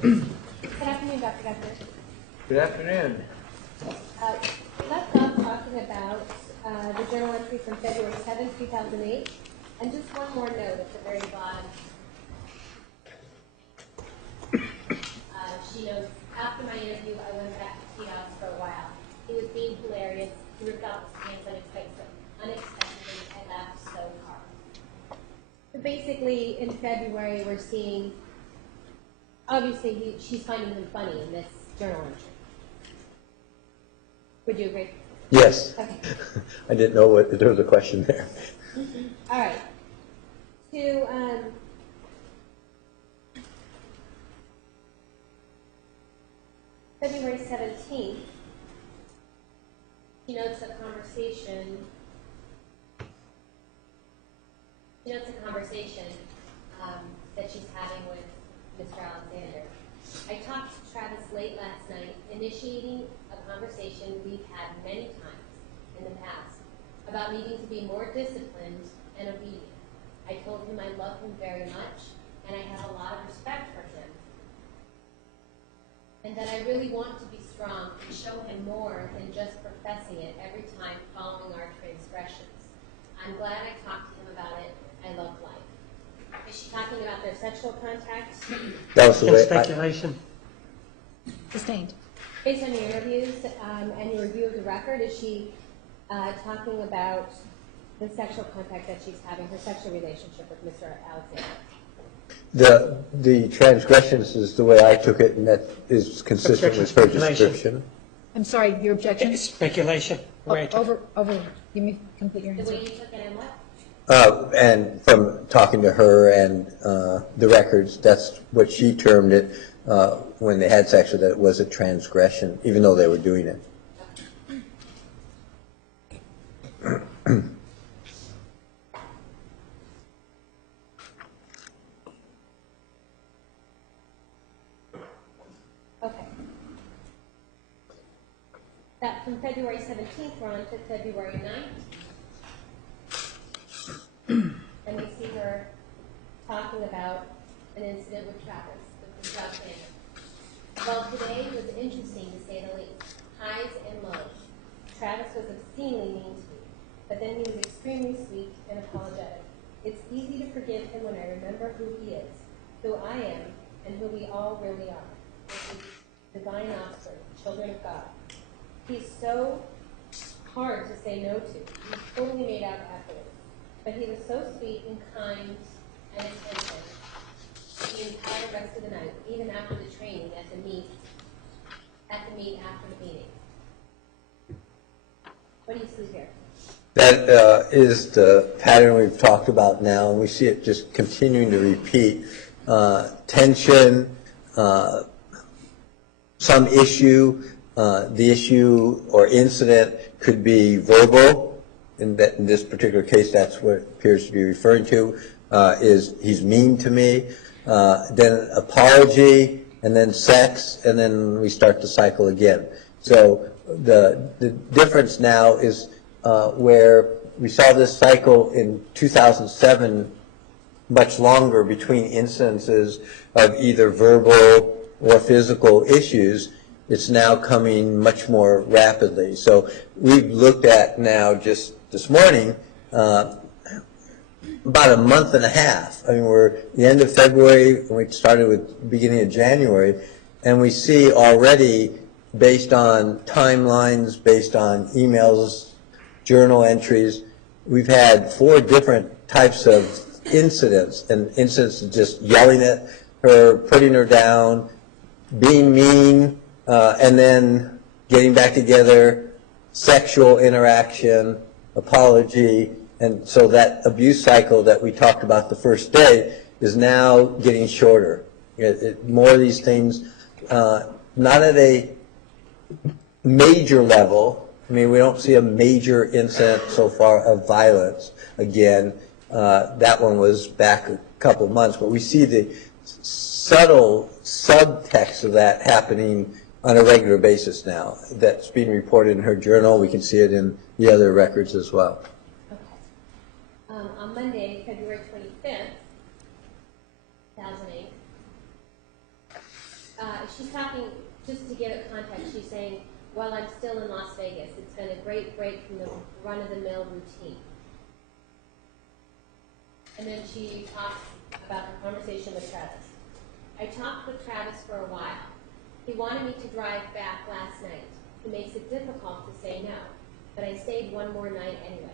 Good afternoon, Dr. Guthrie. Good afternoon. We left off talking about the journal entry from February 7, 2008. And just one more note at the very bottom. She notes, after my interview, I went back to Tea House for a while. He was being hilarious. He ripped off his pants unexpectedly. I laughed so hard. So basically, in February, we're seeing, obviously, she's finding him funny in this journal entry. Would you agree? Yes. Okay. I didn't know what there was a question there. All right. To February 17th, she notes a conversation. That she's having with Mr. Alexander. I talked to Travis late last night, initiating a conversation we've had many times in the past about needing to be more disciplined and obedient. I told him I love him very much and I have a lot of respect for him, and that I really want to be strong and show him more than just professing it every time following our transgressions. I'm glad I talked to him about it. I love life. Is she talking about their sexual contact? That was the way. Speculation. Sustained. Based on your interviews and your review of the record, is she talking about the sexual contact that she's having, her sexual relationship with Mr. Alexander? The transgressions is the way I took it, and that is consistent with her description. I'm sorry, your objection? Speculation. Over, you may complete your The answer. way you took it and what? And from talking to her and the records, that's what she termed it when they had sex, that it was a transgression, even though they were doing it. Okay. That from February 17th, we're on to February 9th. And we see her talking about an incident with Travis, with Mr. Alexander. Well, today was interesting to say the least. Highs and lows. Travis was obscenely mean to me, but then he was extremely sweet and apologetic. It's easy to forgive him when I remember who he is, who I am, and who we all really are. Divine offspring, children of God. He's so hard to say no to. He's totally made out afterwards. But he was so sweet and kind and attentive the entire rest of the night, even after the training at the meet after the meeting. What do you see here? That is the pattern we've talked about now, and we see it just continuing to repeat. Tension, some issue, the issue or incident could be verbal. In this particular case, that's what it appears to be referring to, is he's mean to me, then apology, and then sex, and then we start the cycle again. So the difference now is where we saw this cycle in 2007, much longer between instances of either verbal or physical issues. It's now coming much more rapidly. So we've looked at now just this morning about a month and a half. I mean, we're at the end of February, and we started with the beginning of January, and we see already, based on timelines, based on emails, journal entries, we've had 4 different types of incidents, and incidents of just yelling at her, putting her down, being mean, and then getting back together, sexual interaction, apology, and so that abuse cycle that we talked about the first day is now getting shorter. More of these things, not at a major level. I mean, we don't see a major incident so far of violence. Again, that one was back a couple of months, but we see the subtle subtext of that happening on a regular basis now. That's being reported in her journal. We can see it in the other records as well. Okay. On Monday, February 25th, 2008, she's talking, just to give it context, she's saying, while I'm still in Las Vegas, it's been a great break from the run-of-the-mill routine. And then she talks about her conversation with Travis. I talked with Travis for a while. He wanted me to drive back last night. It makes it difficult to say no, but I stayed one more night anyway.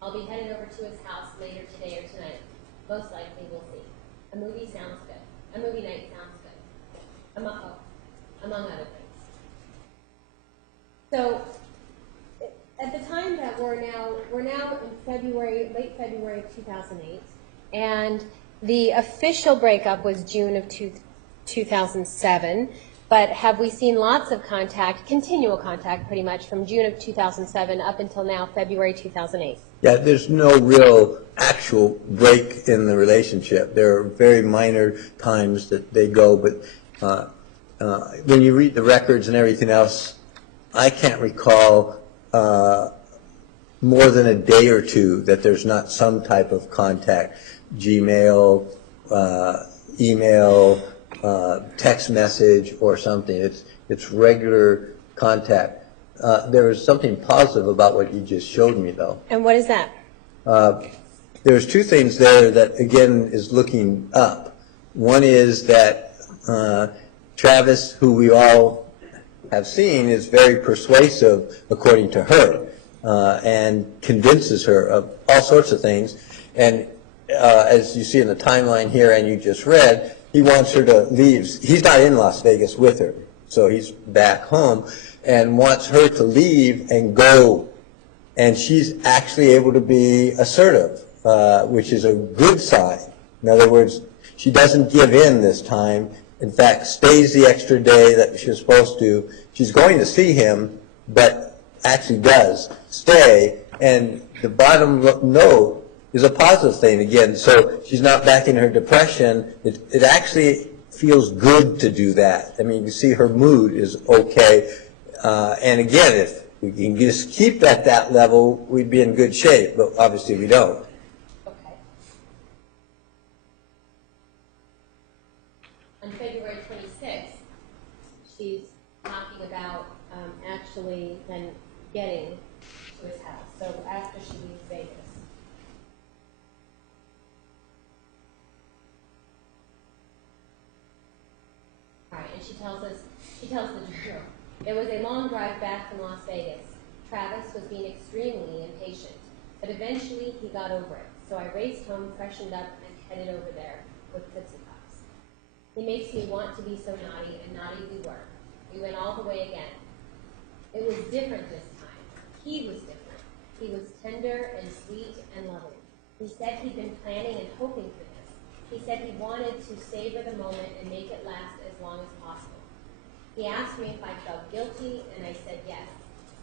I'll be headed over to his house later today or tonight. Most likely, we'll see. A movie sounds good. A movie night sounds good. Among other things. So, at the time that we're now in February, late February of 2008, and the official breakup was June of 2007. But have we seen lots of contact, continual contact pretty much, from June of 2007 up until now, February 2008? Yeah, there's no real actual break in the relationship. There are very minor times that they go, but when you read the records and everything else, I can't recall more than a day or two that there's not some type of contact, Gmail, email, text message or something. It's regular contact. There was something positive about what you just showed me, though. And what is that? There's two things there that, again, is looking up. One is that Travis, who we all have seen, is very persuasive, according to her, and convinces her of all sorts of things. And as you see in the timeline here and you just read, he wants her to leave. He's not in Las Vegas with her, so he's back home, and wants her to leave and go. And she's actually able to be assertive, which is a good sign. In other words, she doesn't give in this time. In fact, stays the extra day that she was supposed to. She's going to see him, but actually does stay. And the bottom note is a positive thing again. So she's not back in her depression. It actually feels good to do that. I mean, you see her mood is okay. And again, if we can just keep at that level, we'd be in good shape. But obviously we don't. Okay. On February 26th, she's talking about actually then getting to his house. So after she leaves Vegas. All right, and she tells the truth. It was a long drive back from Las Vegas. Travis was being extremely impatient, but eventually he got over it. So I raced home, freshened up, and headed over there with Tootsie Pops. He makes me want to be so naughty, and naughty we were. We went all the way again. It was different this time. He was different. He was tender and sweet and loving. He said he'd been planning and hoping for this. He said he wanted to savor the moment and make it last as long as possible. He asked me if I felt guilty, and I said yes.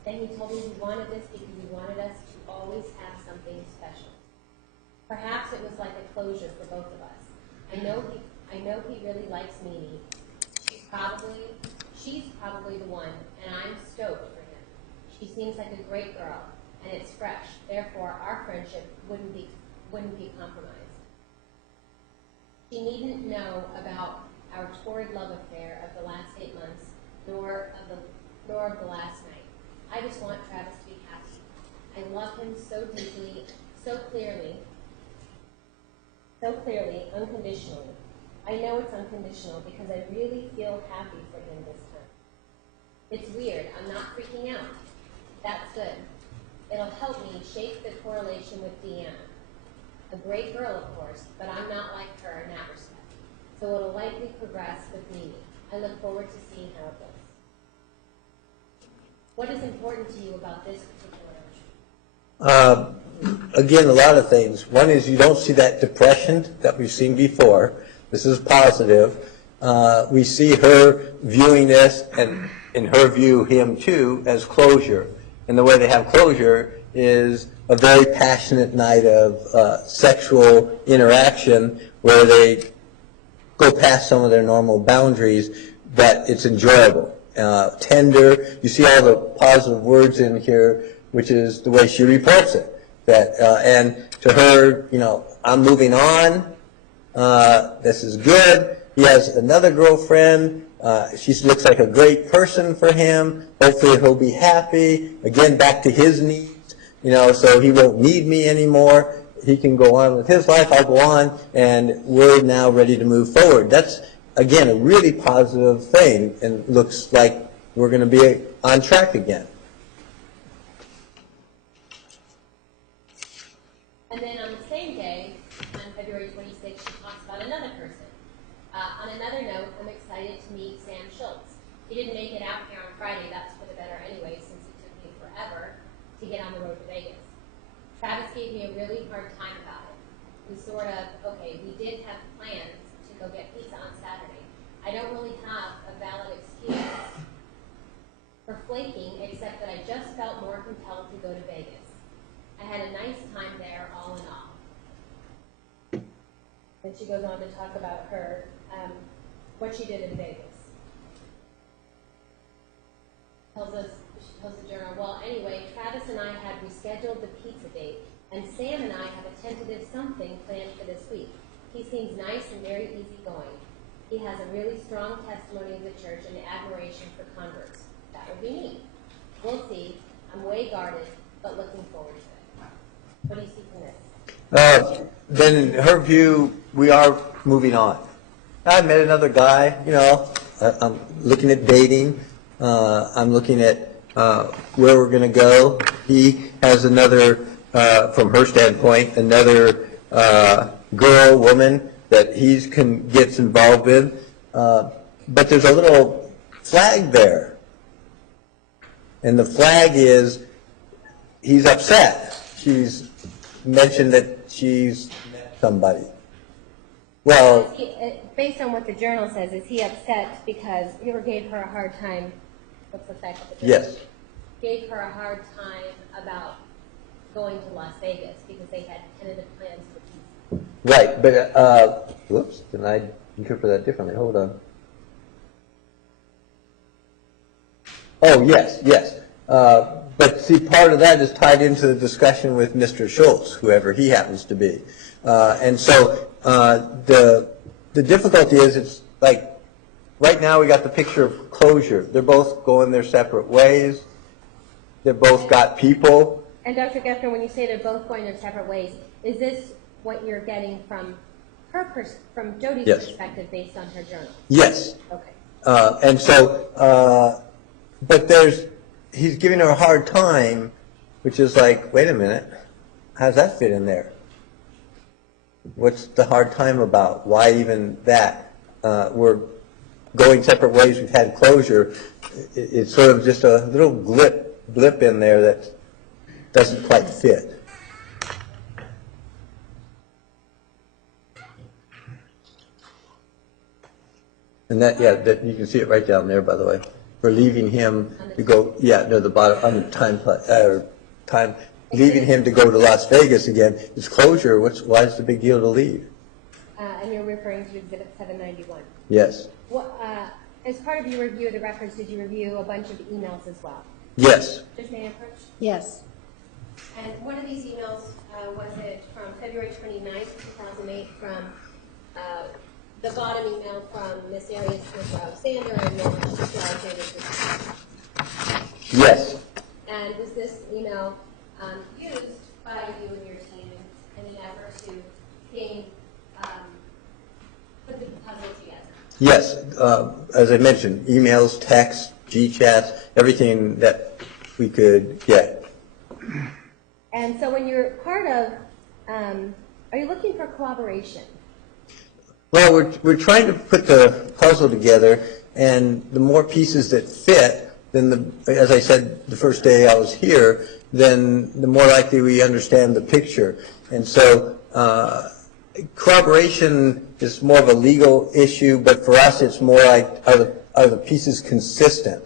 Then he told me he wanted this because he wanted us to always have something special. Perhaps it was like a closure for both of us. I know he really likes Mimi. She's probably the one, and I'm stoked for him. She seems like a great girl, and it's fresh. Therefore, our friendship wouldn't be compromised. She needn't know about our torrid love affair of the last 8 months, nor of the last night. I just want Travis to be happy. I love him so deeply, so clearly, unconditionally. I know it's unconditional because I really feel happy for him this time. It's weird. I'm not freaking out. That's good. It'll help me shape the correlation with Deanna. A great girl, of course, but I'm not like her in that respect. So it'll likely progress with Mimi. I look forward to seeing how it goes. What is important to you about this particular issue? Again, a lot of things. One is you don't see that depression that we've seen before. This is positive. We see her viewing this, and in her view, him too, as closure. And the way they have closure is a very passionate night of sexual interaction where they go past some of their normal boundaries, but it's enjoyable. Tender. You see all the positive words in here, which is the way she reports it. That and to her, I'm moving on. This is good. He has another girlfriend, She looks like a great person for him. Hopefully he'll be happy. Again, back to his needs, so he won't need me anymore. He can go on with his life, I'll go on, and we're now ready to move forward. That's, again, a really positive thing, and looks like we're going to be on track again. And then on the same day, on February 26th, she talks about another person. On another note, I'm excited to meet Sam Schultz. He didn't make it out here on Friday, that's for the better anyway, since it took me forever to get on the road to Vegas. Travis gave me a really hard time about it. We sort of, okay, we did have plans to go get pizza on Saturday. I don't really have a valid excuse for flaking, except that I just felt more compelled to go to Vegas. I had a nice time there, all in all. And she goes on to talk about her, what she did in Vegas. She tells the journal, well, anyway, Travis and I had rescheduled the pizza date, and Sam and I have a tentative something planned for this week. He seems nice and very easygoing. He has a really strong testimony of the church and admiration for converts. That would be neat. We'll see. I'm way guarded, but looking forward to it. What do you see from this? Then in her view, we are moving on. I met another guy, I'm looking at dating. I'm looking at where we're going to go. He has another, from her standpoint, another woman that he gets involved with. But there's a little flag there. And the flag is, he's upset. She's mentioned that she's met somebody. Well, based on what the journal says, is he upset because you gave her a hard time? What's the fact of the journal? yes. Gave her a hard time about going to Las Vegas because they had tentative plans for pizza. Right, but, whoops, didn't I interpret that differently? Hold on. Oh, yes. But see, part of that is tied into the discussion with Mr. Schultz, whoever he happens to be. And so the difficulty is, it's like, right now we got the picture of closure. They're both going their separate ways. They've both got people. And Dr. Geffner, when you say they're both going their separate ways, is this what you're getting from from Jodi's Yes. perspective based on her journal? Yes. Okay. And so, but he's giving her a hard time, which is like, wait a minute, how's that fit in there? What's the hard time about? Why even that? We're going separate ways, we've had closure. It's sort of just a little blip in there that doesn't quite fit. And that you can see it right down there, by the way. We're leaving him to go, the bottom, on the time, leaving him to go to Las Vegas again. It's closure. Why is the big deal to leave? And you're referring to Exhibit 791. Yes. As part of your review of the records, did you review a bunch of emails as well? Yes. Judge Manaproach? Yes. And one of these emails, was it from February 29th, 2008, from the bottom email from Ms. Arias with Alexander and then Alexander. Yes. And was this email used by you and your team in an effort to gain, put the puzzle together? Yes. As I mentioned, emails, texts, G-chats, everything that we could get. And so when you're part of, are you looking for collaboration? Well, we're trying to put the puzzle together, and the more pieces that fit, then as I said the first day I was here, then the more likely we understand the picture. And so corroboration is more of a legal issue, but for us it's more like, are the pieces consistent?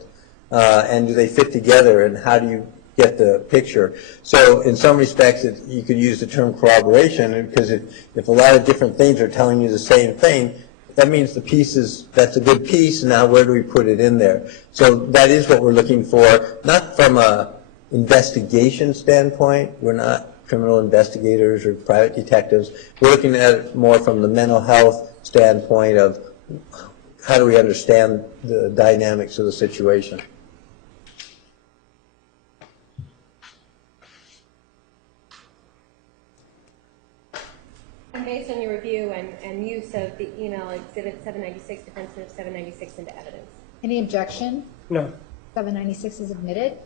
And do they fit together, and how do you get the picture? So in some respects, you could use the term corroboration, because if a lot of different things are telling you the same thing, that means the piece that's a good piece. Now where do we put it in there? So that is what we're looking for, not from a investigation standpoint. We're not criminal investigators or private detectives. We're looking at it more from the mental health standpoint of, how do we understand the dynamics of the situation? And based on your review and use of the email exhibit 796, defensive 796 into evidence. Any objection? No. 796 is admitted.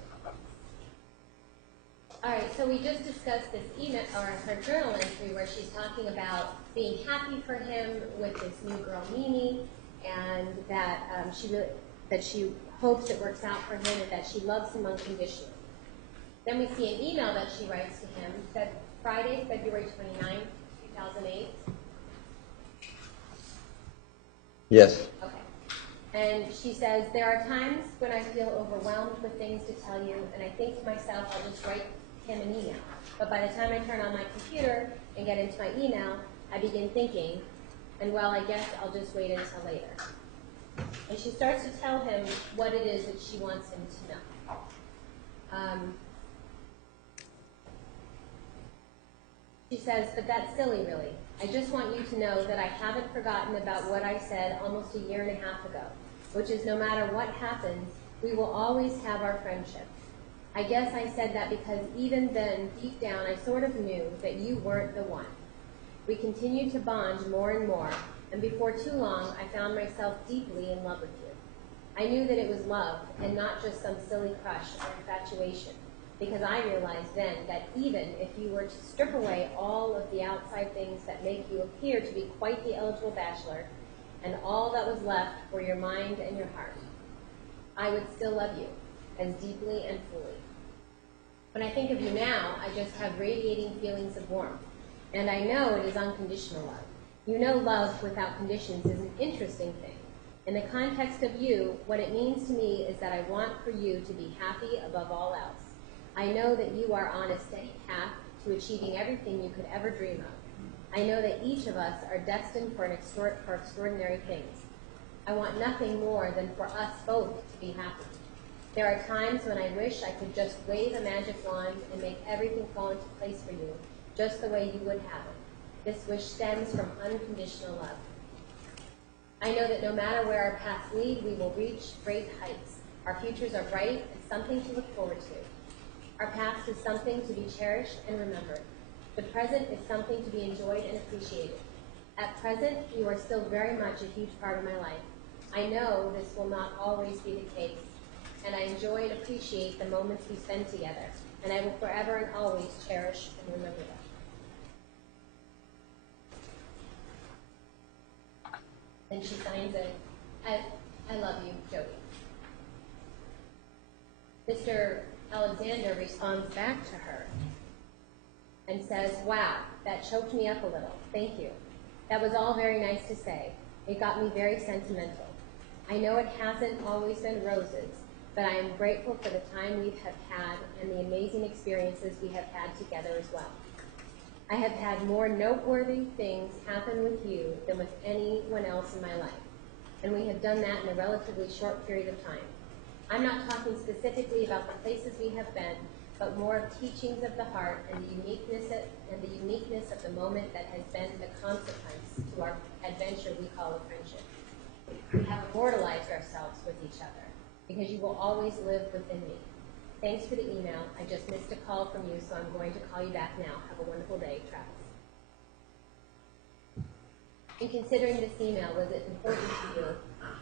All right, so we just discussed this email, or her journal entry, where she's talking about being happy for him with this new girl, Mimi, and that she hopes it works out for him, and that she loves him unconditionally. Then we see an email that she writes to him, said Friday, February 29, 2008. Yes. Okay. And she says, there are times when I feel overwhelmed with things to tell you, and I think to myself, I'll just write him an email. But by the time I turn on my computer and get into my email, I begin thinking, and well, I guess I'll just wait until later. And she starts to tell him what it is that she wants him to know. She says, but that's silly, really. I just want you to know that I haven't forgotten about what I said almost a year and a half ago, which is no matter what happens, we will always have our friendship. I guess I said that because even then, deep down, I sort of knew that you weren't the one. We continued to bond more and more, and before too long, I found myself deeply in love with you. I knew that it was love, and not just some silly crush or infatuation, because I realized then that even if you were to strip away all of the outside things that make you appear to be quite the eligible bachelor, and all that was left were your mind and your heart, I would still love you as deeply and fully. When I think of you now, I just have radiating feelings of warmth, and I know it is unconditional love. You know love without conditions is an interesting thing. In the context of you, what it means to me is that I want for you to be happy above all else. I know that you are on a steady path to achieving everything you could ever dream of. I know that each of us are destined for extraordinary things. I want nothing more than for us both to be happy. There are times when I wish I could just wave a magic wand and make everything fall into place for you, just the way you would have it. This wish stems from unconditional love. I know that no matter where our paths lead, we will reach great heights. Our futures are bright and something to look forward to. Our past is something to be cherished and remembered. The present is something to be enjoyed and appreciated. At present, you are still very much a huge part of my life. I know this will not always be the case, and I enjoy and appreciate the moments we spend together, and I will forever and always cherish and remember them. And she signs it, I love you, Jodi. Mr. Alexander responds back to her and says, wow, that choked me up a little. Thank you. That was all very nice to say. It got me very sentimental. I know it hasn't always been roses, but I am grateful for the time we have had and the amazing experiences we have had together as well. I have had more noteworthy things happen with you than with anyone else in my life, and we have done that in a relatively short period of time. I'm not talking specifically about the places we have been, but more of teachings of the heart and the uniqueness of the moment that has been the consequence to our adventure we call a friendship. We have immortalized ourselves with each other, because you will always live within me. Thanks for the email. I just missed a call from you, so I'm going to call you back now. Have a wonderful day, Travis. In considering this email, was it important to you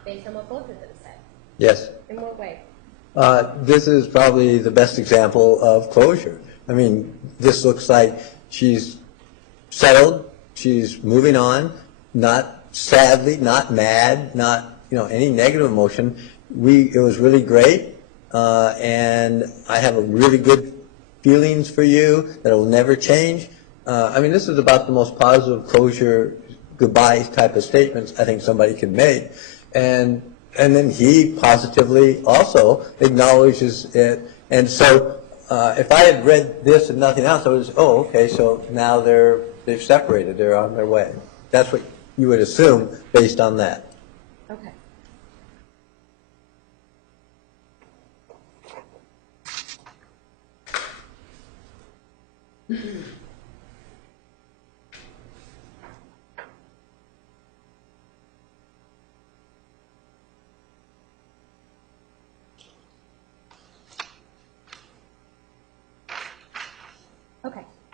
based on what both of them said? Yes. In what way? This is probably the best example of closure. I mean, this looks like she's settled, she's moving on, not sadly, not mad, not any negative emotion. It was really great, and I have a really good feelings for you that will never change. I mean, this is about the most positive closure, goodbye type of statements I think somebody can make, and then he positively also acknowledges it. And so if I had read this and nothing else, I was, oh, okay, so now they've separated, they're on their way. That's what you would assume based on that. Okay.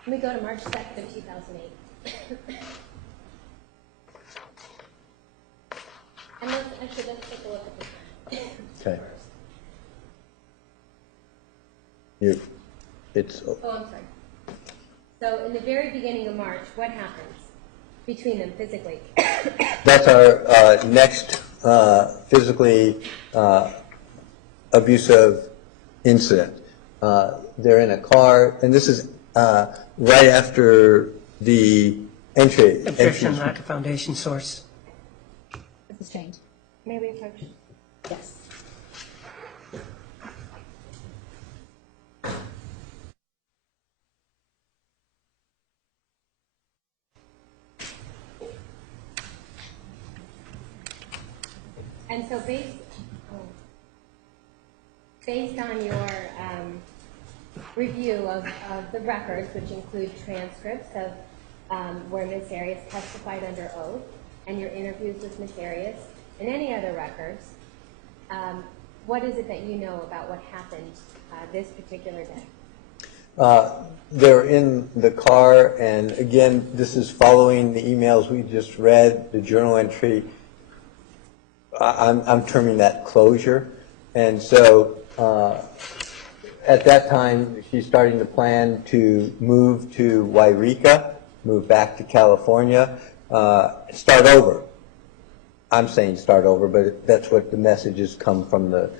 Let me go to March 2nd of 2008. And let's take a look at this one. Okay. It's Oh, I'm sorry. So in the very beginning of March, what happens between them physically? that's our next physically abusive incident. They're in a car, and this is right after the entry. Objection, lack of foundation source. This is changed. May we approach? Yes. And so based on your review of the records, which include transcripts of where Ms. Arias testified under oath, and your interviews with Ms. Arias, and any other records, what is it that you know about what happened this particular day? They're in the car, and again, this is following the emails we just read, the journal entry. I'm terming that closure. And so at that time, she's starting to plan to move to Wairika, move back to California, start over. I'm saying start over, but that's what the messages come from the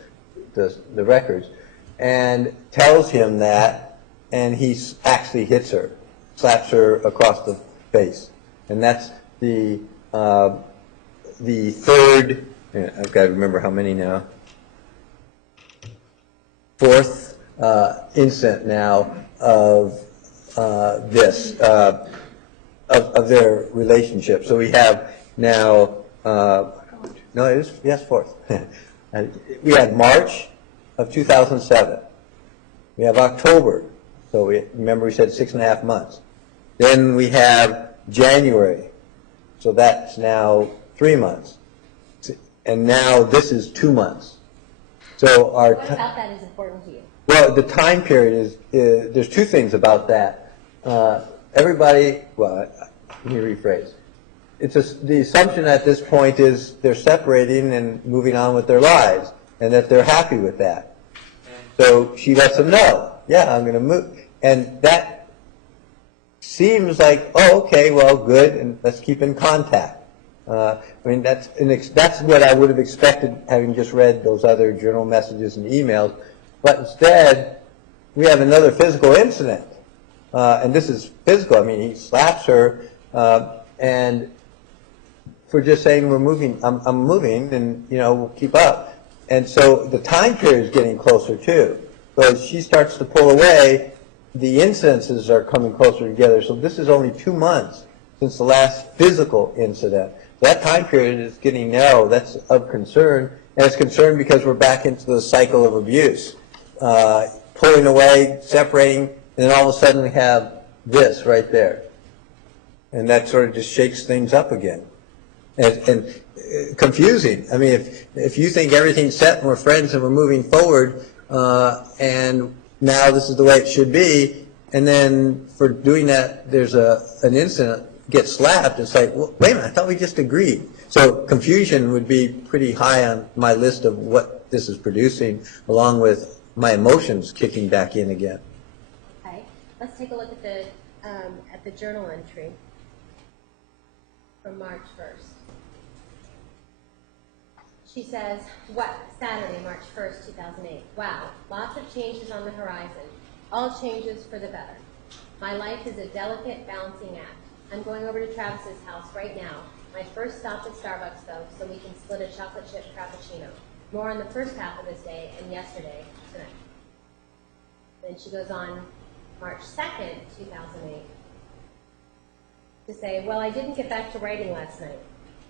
records. And tells him that, and he actually hits her, slaps her across the face. And that's the third, I've got to remember how many now, fourth incident now of this, of their relationship. So we have now, no, it is, yes, fourth. We had March of 2007. We have October. So remember we said 6.5 months. Then we have January. So that's now 3 months. And now this is 2 months. So our What about that is important to you? well, the time period is there's two things about that. Everybody, well, let me rephrase. It's the assumption at this point is they're separating and moving on with their lives, and that they're happy with that. So she lets them know, yeah, I'm going to move, and that seems like, oh, okay, well, good, and let's keep in contact. I mean, that's what I would have expected, having just read those other journal messages and emails. But instead, we have another physical incident, and this is physical. I mean, he slaps her, and for just saying we're moving, I'm moving, and we'll keep up. And so the time period is getting closer too. So as she starts to pull away, the incidences are coming closer together. So this is only 2 months since the last physical incident. That time period is getting narrow. That's of concern, and it's concern because we're back into the cycle of abuse, pulling away, separating, and then all of a sudden we have this right there, and that sort of just shakes things up again, and confusing. I mean, if you think everything's set and we're friends and we're moving forward, and now this is the way it should be, and then for doing that, there's an incident. Get slapped, it's like, well, wait a minute, I thought we just agreed. So confusion would be pretty high on my list of what this is producing, along with my emotions kicking back in again. Okay, let's take a look at the journal entry from March 1st. She says, what, Saturday, March 1st, 2008. Wow, lots of changes on the horizon, all changes for the better. My life is a delicate balancing act. I'm going over to Travis's house right now. My first stop at Starbucks, though, so we can split a chocolate chip frappuccino. More on the first half of this day and yesterday tonight. Then she goes on March 2nd, 2008, to say, well, I didn't get back to writing last night.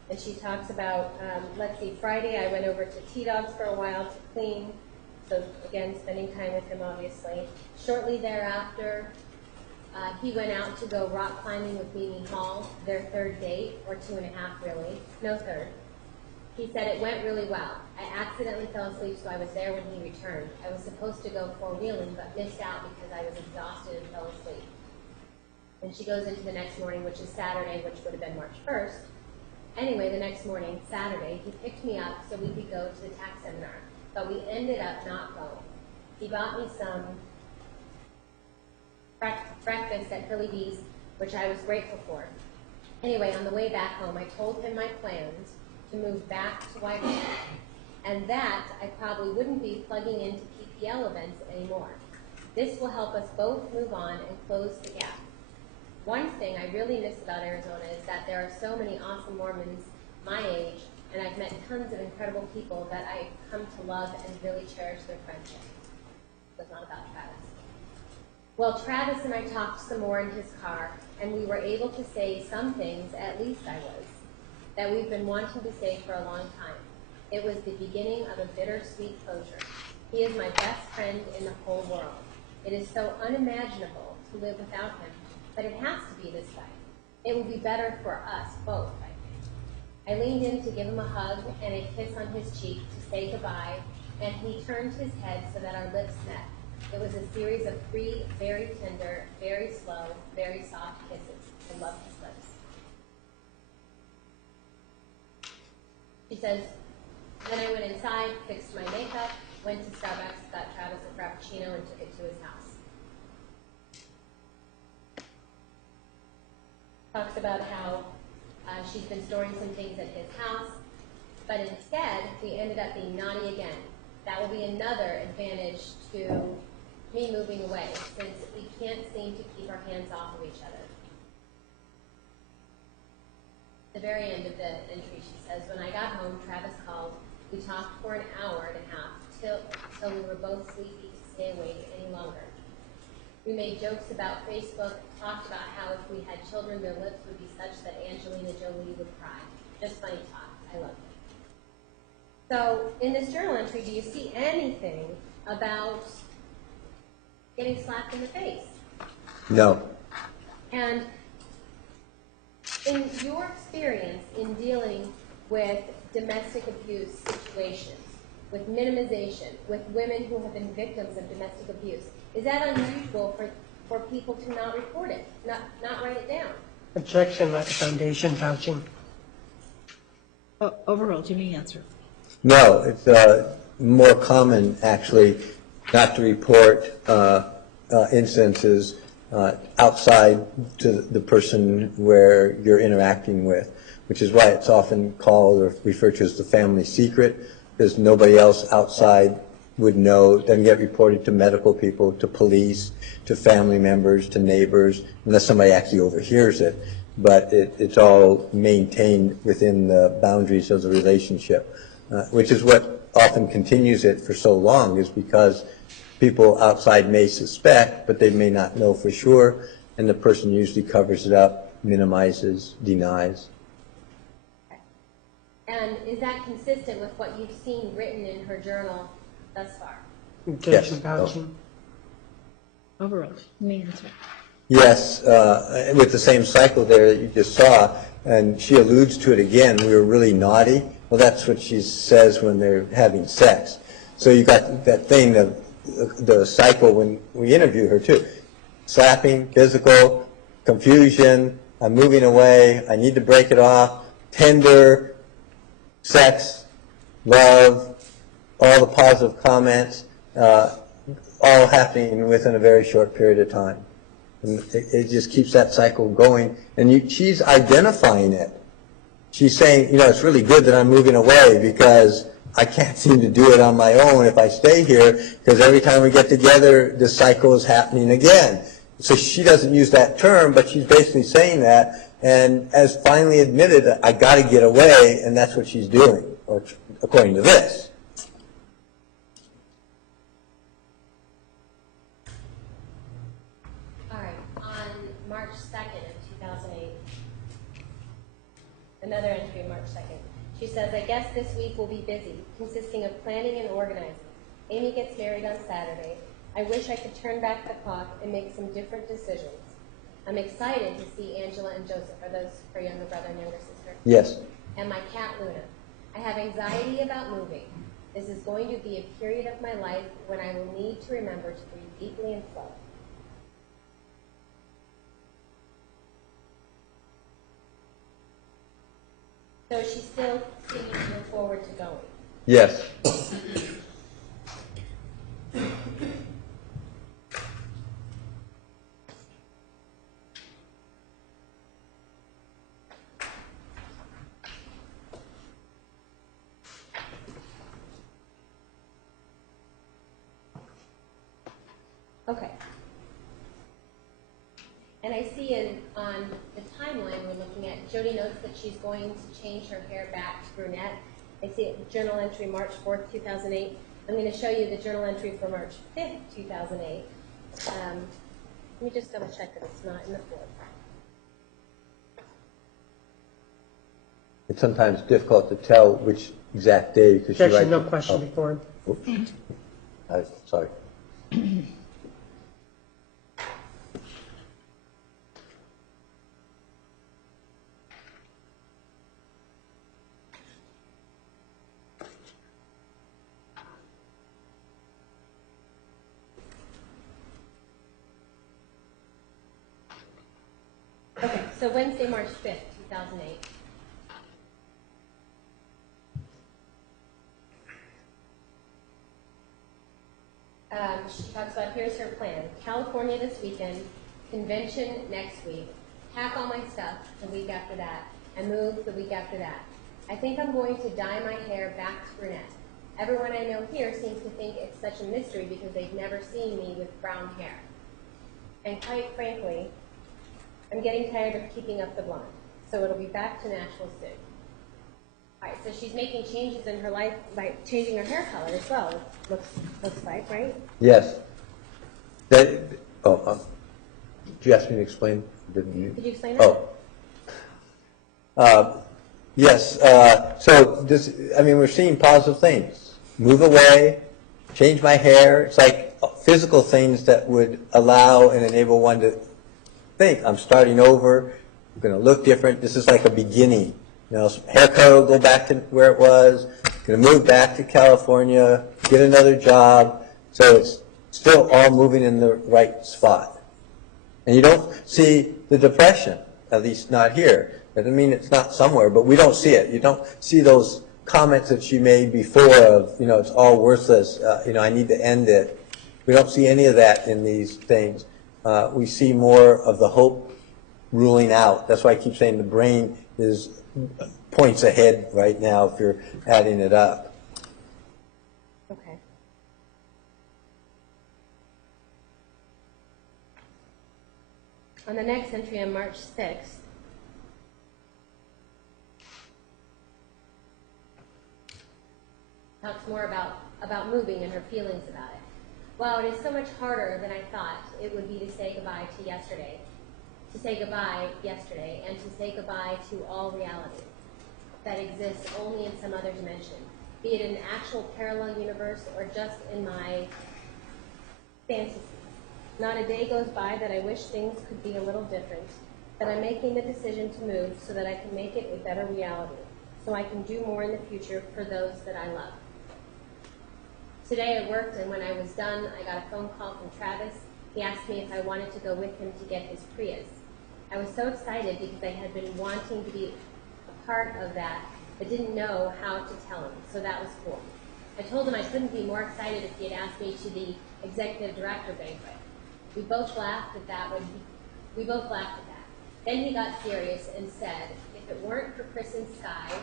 And she talks about, let's see, Friday I went over to T-Dogs for a while to clean. So again, spending time with him, obviously. Shortly thereafter, he went out to go rock climbing with Mimi Hall, their third date, or 2.5 really, no third. He said it went really well. I accidentally fell asleep, so I was there when he returned. I was supposed to go four-wheeling, but missed out because I was exhausted and fell asleep. And she goes into the next morning, which is Saturday, which would have been March 1st. Anyway, the next morning, Saturday, he picked me up so we could go to the tax seminar. But we ended up not going. He bought me some breakfast at Philly B's, which I was grateful for. Anyway, on the way back home, I told him my plans to move back to Whitehall, and that I probably wouldn't be plugging into PPL events anymore. This will help us both move on and close the gap. One thing I really miss about Arizona is that there are so many awesome Mormons my age, and I've met tons of incredible people that I've come to love and really cherish their friendship. It's not about Travis. Well, Travis and I talked some more in his car, and we were able to say some things, at least I was, that we've been wanting to say for a long time. It was the beginning of a bittersweet closure. He is my best friend in the whole world. It is so unimaginable to live without him, but it has to be this way. It will be better for us both, I think. I leaned in to give him a hug and a kiss on his cheek to say goodbye, and he turned his head so that our lips met. It was a series of 3 very tender, very slow, very soft kisses. I loved his lips. She says, then I went inside, fixed my makeup, went to Starbucks, got Travis a Frappuccino, and took it to his house. Talks about how she's been storing some things at his house, but instead, we ended up being naughty again. That will be another advantage to me moving away, since we can't seem to keep our hands off of each other. At the very end of the entry, she says, when I got home, Travis called. We talked for an hour and a half till we were both sleepy to stay awake any longer. We made jokes about Facebook, talked about how if we had children, their lips would be such that Angelina Jolie would cry. Just funny talk. I love it. So in this journal entry, do you see anything about getting slapped in the face? No. And in your experience in dealing with domestic abuse situations, with minimization, with women who have been victims of domestic abuse, is that unusual for people to not report it, not write it down? Objection, lack of foundation, vouching. Overall, Jimmy, answer. No, it's more common, actually, not to report instances outside to the person where you're interacting with, which is why it's often called or referred to as the family secret, because nobody else outside would know. It doesn't get reported to medical people, to police, to family members, to neighbors, unless somebody actually overhears it. But it's all maintained within the boundaries of the relationship, which is what often continues it for so long, is because people outside may suspect, but they may not know for sure, and the person usually covers it up, minimizes, denies. And is that consistent with what you've seen written in her journal thus far? Objection, Yes. vouching. Overall, Jimmy, answer. Yes, with the same cycle there that you just saw, and she alludes to it again, we were really naughty. Well, that's what she says when they're having sex. So you got that thing, the cycle when we interview her too. Slapping, physical, confusion, I'm moving away, I need to break it off, tender, sex, love, all the positive comments, all happening within a very short period of time. And it just keeps that cycle going. And she's identifying it. She's saying, it's really good that I'm moving away because I can't seem to do it on my own if I stay here, because every time we get together, the cycle is happening again. So she doesn't use that term, but she's basically saying that, and as finally admitted, I got to get away, and that's what she's doing, or according to this. All right, on March 2nd of 2008, another entry, March 2nd. She says, I guess this week will be busy, consisting of planning and organizing. Amy gets married on Saturday. I wish I could turn back the clock and make some different decisions. I'm excited to see Angela and Joseph. Are those her younger brother and younger sister? Yes. And my cat, Luna. I have anxiety about moving. This is going to be a period of my life when I will need to remember to breathe deeply and slow. So is she still seeking to move forward to going? Yes. Okay. And I see on the timeline we're looking at, Jodi notes that she's going to change her hair back to brunette. I see it, journal entry March 4th, 2008. I'm going to show you the journal entry for March 5th, 2008. Let me just double check that it's not in the fourth. It's sometimes difficult to tell which exact day because she Objection, writes. no question Oh. before him. Oops. Sorry. Okay, so Wednesday, March 5th, 2008. She talks about, here's her plan. California this weekend, convention next week, pack all my stuff the week after that, and move the week after that. I think I'm going to dye my hair back to brunette. Everyone I know here seems to think it's such a mystery because they've never seen me with brown hair. And quite frankly, I'm getting tired of keeping up the blonde, so it'll be back to natural soon. All right, so she's making changes in her life by changing her hair color as well, looks like, right? Yes. That, did you ask me to explain? Didn't you? Could you explain that? Yes. So this, I mean, we're seeing positive things. Move away, change my hair. It's like physical things that would allow and enable one to think, I'm starting over, I'm going to look different. This is like a beginning. You know, hair color will go back to where it was. Going to move back to California, get another job. So it's still all moving in the right spot. And you don't see the depression, at least not here. That doesn't mean it's not somewhere, but we don't see it. You don't see those comments that she made before of, you know, it's all worthless, you know, I need to end it. We don't see any of that in these things. We see more of the hope ruling out. That's why I keep saying the brain is points ahead right now if you're adding it up. Okay. On the next entry on March 6th, talks more about moving and her feelings about it. Wow, it is so much harder than I thought it would be to say goodbye to yesterday. To say goodbye yesterday and to say goodbye to all reality that exists only in some other dimension, be it an actual parallel universe or just in my fantasies. Not a day goes by that I wish things could be a little different, that I'm making the decision to move so that I can make it a better reality, so I can do more in the future for those that I love. Today I worked, and when I was done, I got a phone call from Travis. He asked me if I wanted to go with him to get his Prius. I was so excited because I had been wanting to be a part of that, but didn't know how to tell him, so that was cool. I told him I couldn't be more excited if he had asked me to the executive director banquet. We both laughed at that. Then he got serious and said, if it weren't for Chris and Sky,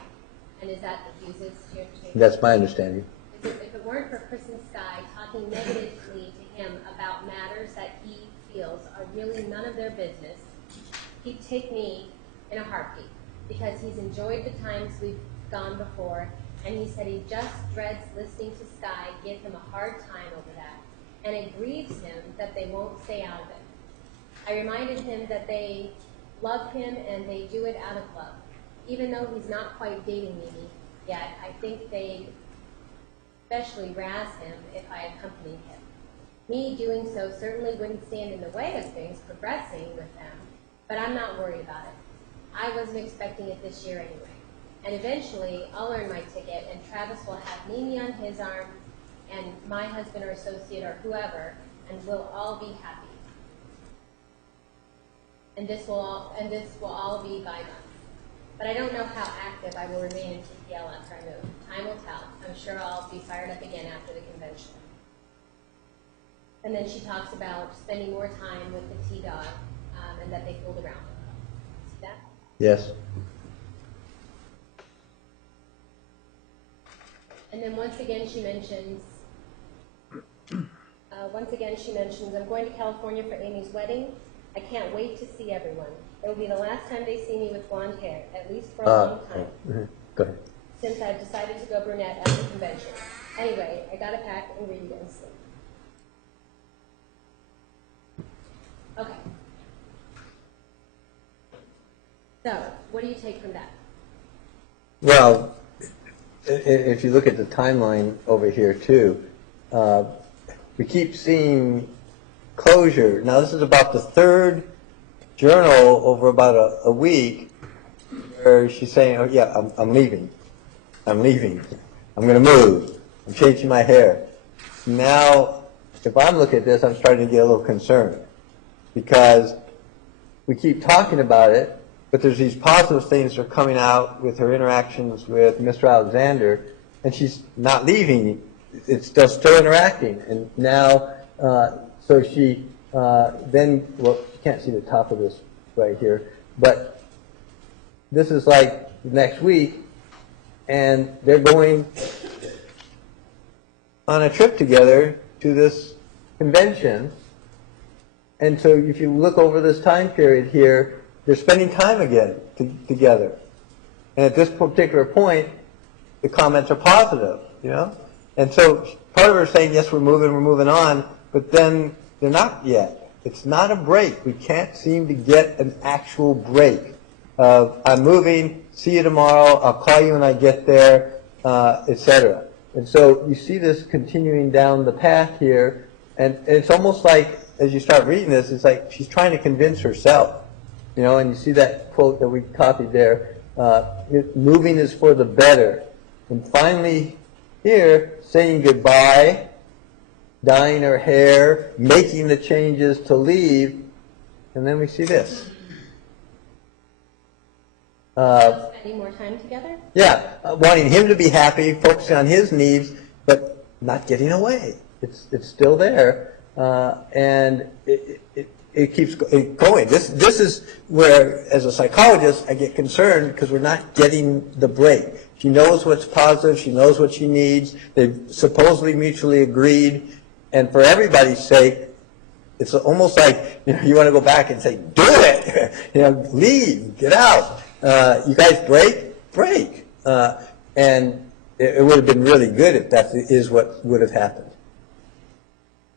and is that the Hughes' chair? That's my understanding. If it weren't for Chris and Sky talking negatively to him about matters that he feels are really none of their business, he'd take me in a heartbeat because he's enjoyed the times we've gone before, and he said he just dreads listening to Sky give him a hard time over that, and it grieves him that they won't stay out of it. I reminded him that they love him and they do it out of love. Even though he's not quite dating me yet, I think they'd especially razz him if I accompanied him. Me doing so certainly wouldn't stand in the way of things progressing with them, but I'm not worried about it. I wasn't expecting it this year anyway. And eventually, I'll earn my ticket, and Travis will have Mimi on his arm, and my husband or associate or whoever, and we'll all be happy. And this will all be by months. but I don't know how active I will remain in TPL after I move. Time will tell. I'm sure I'll be fired up again after the convention. And then she talks about spending more time with the T-Dog and that they fooled around. See that? Yes. And then once again she mentions, I'm going to California for Amy's wedding. I can't wait to see everyone. It will be the last time they see me with blonde hair, at least for a long time. Go ahead. Since I've decided to go brunette at the convention. Anyway, I gotta pack and read and sleep. Okay. So, what do you take from that? Well, if you look at the timeline over here too, we keep seeing closure. Now this is about the third journal over about a week where she's saying, oh yeah, I'm leaving. I'm leaving. I'm going to move. I'm changing my hair. Now, if I'm looking at this, I'm starting to get a little concerned because we keep talking about it, but there's these positive things that are coming out with her interactions with Mr. Alexander, and she's not leaving. It's still interacting. And now, so she then, well, you can't see the top of this right here, but this is like next week, and they're going on a trip together to this convention. And so if you look over this time period here, they're spending time again together. And at this particular point, the comments are positive, you know? And so part of her is saying, yes, we're moving on, but then they're not yet. It's not a break. We can't seem to get an actual break. I'm moving, see you tomorrow, I'll call you when I get there, etc. And so you see this continuing down the path here, and it's almost like, as you start reading this, it's like she's trying to convince herself, you know, and you see that quote that we copied there, moving is for the better. And finally here, saying goodbye, dyeing her hair, making the changes to leave, and then we see this. Spending more time together? Yeah, wanting him to be happy, focusing on his needs, but not getting away. It's still there, and it keeps going. This is where, as a psychologist, I get concerned because we're not getting the break. She knows what's positive. She knows what she needs. They've supposedly mutually agreed, and for everybody's sake, it's almost like, you know, you want to go back and say, do it, you know, leave, get out. You guys break. And it would have been really good if that is what would have happened.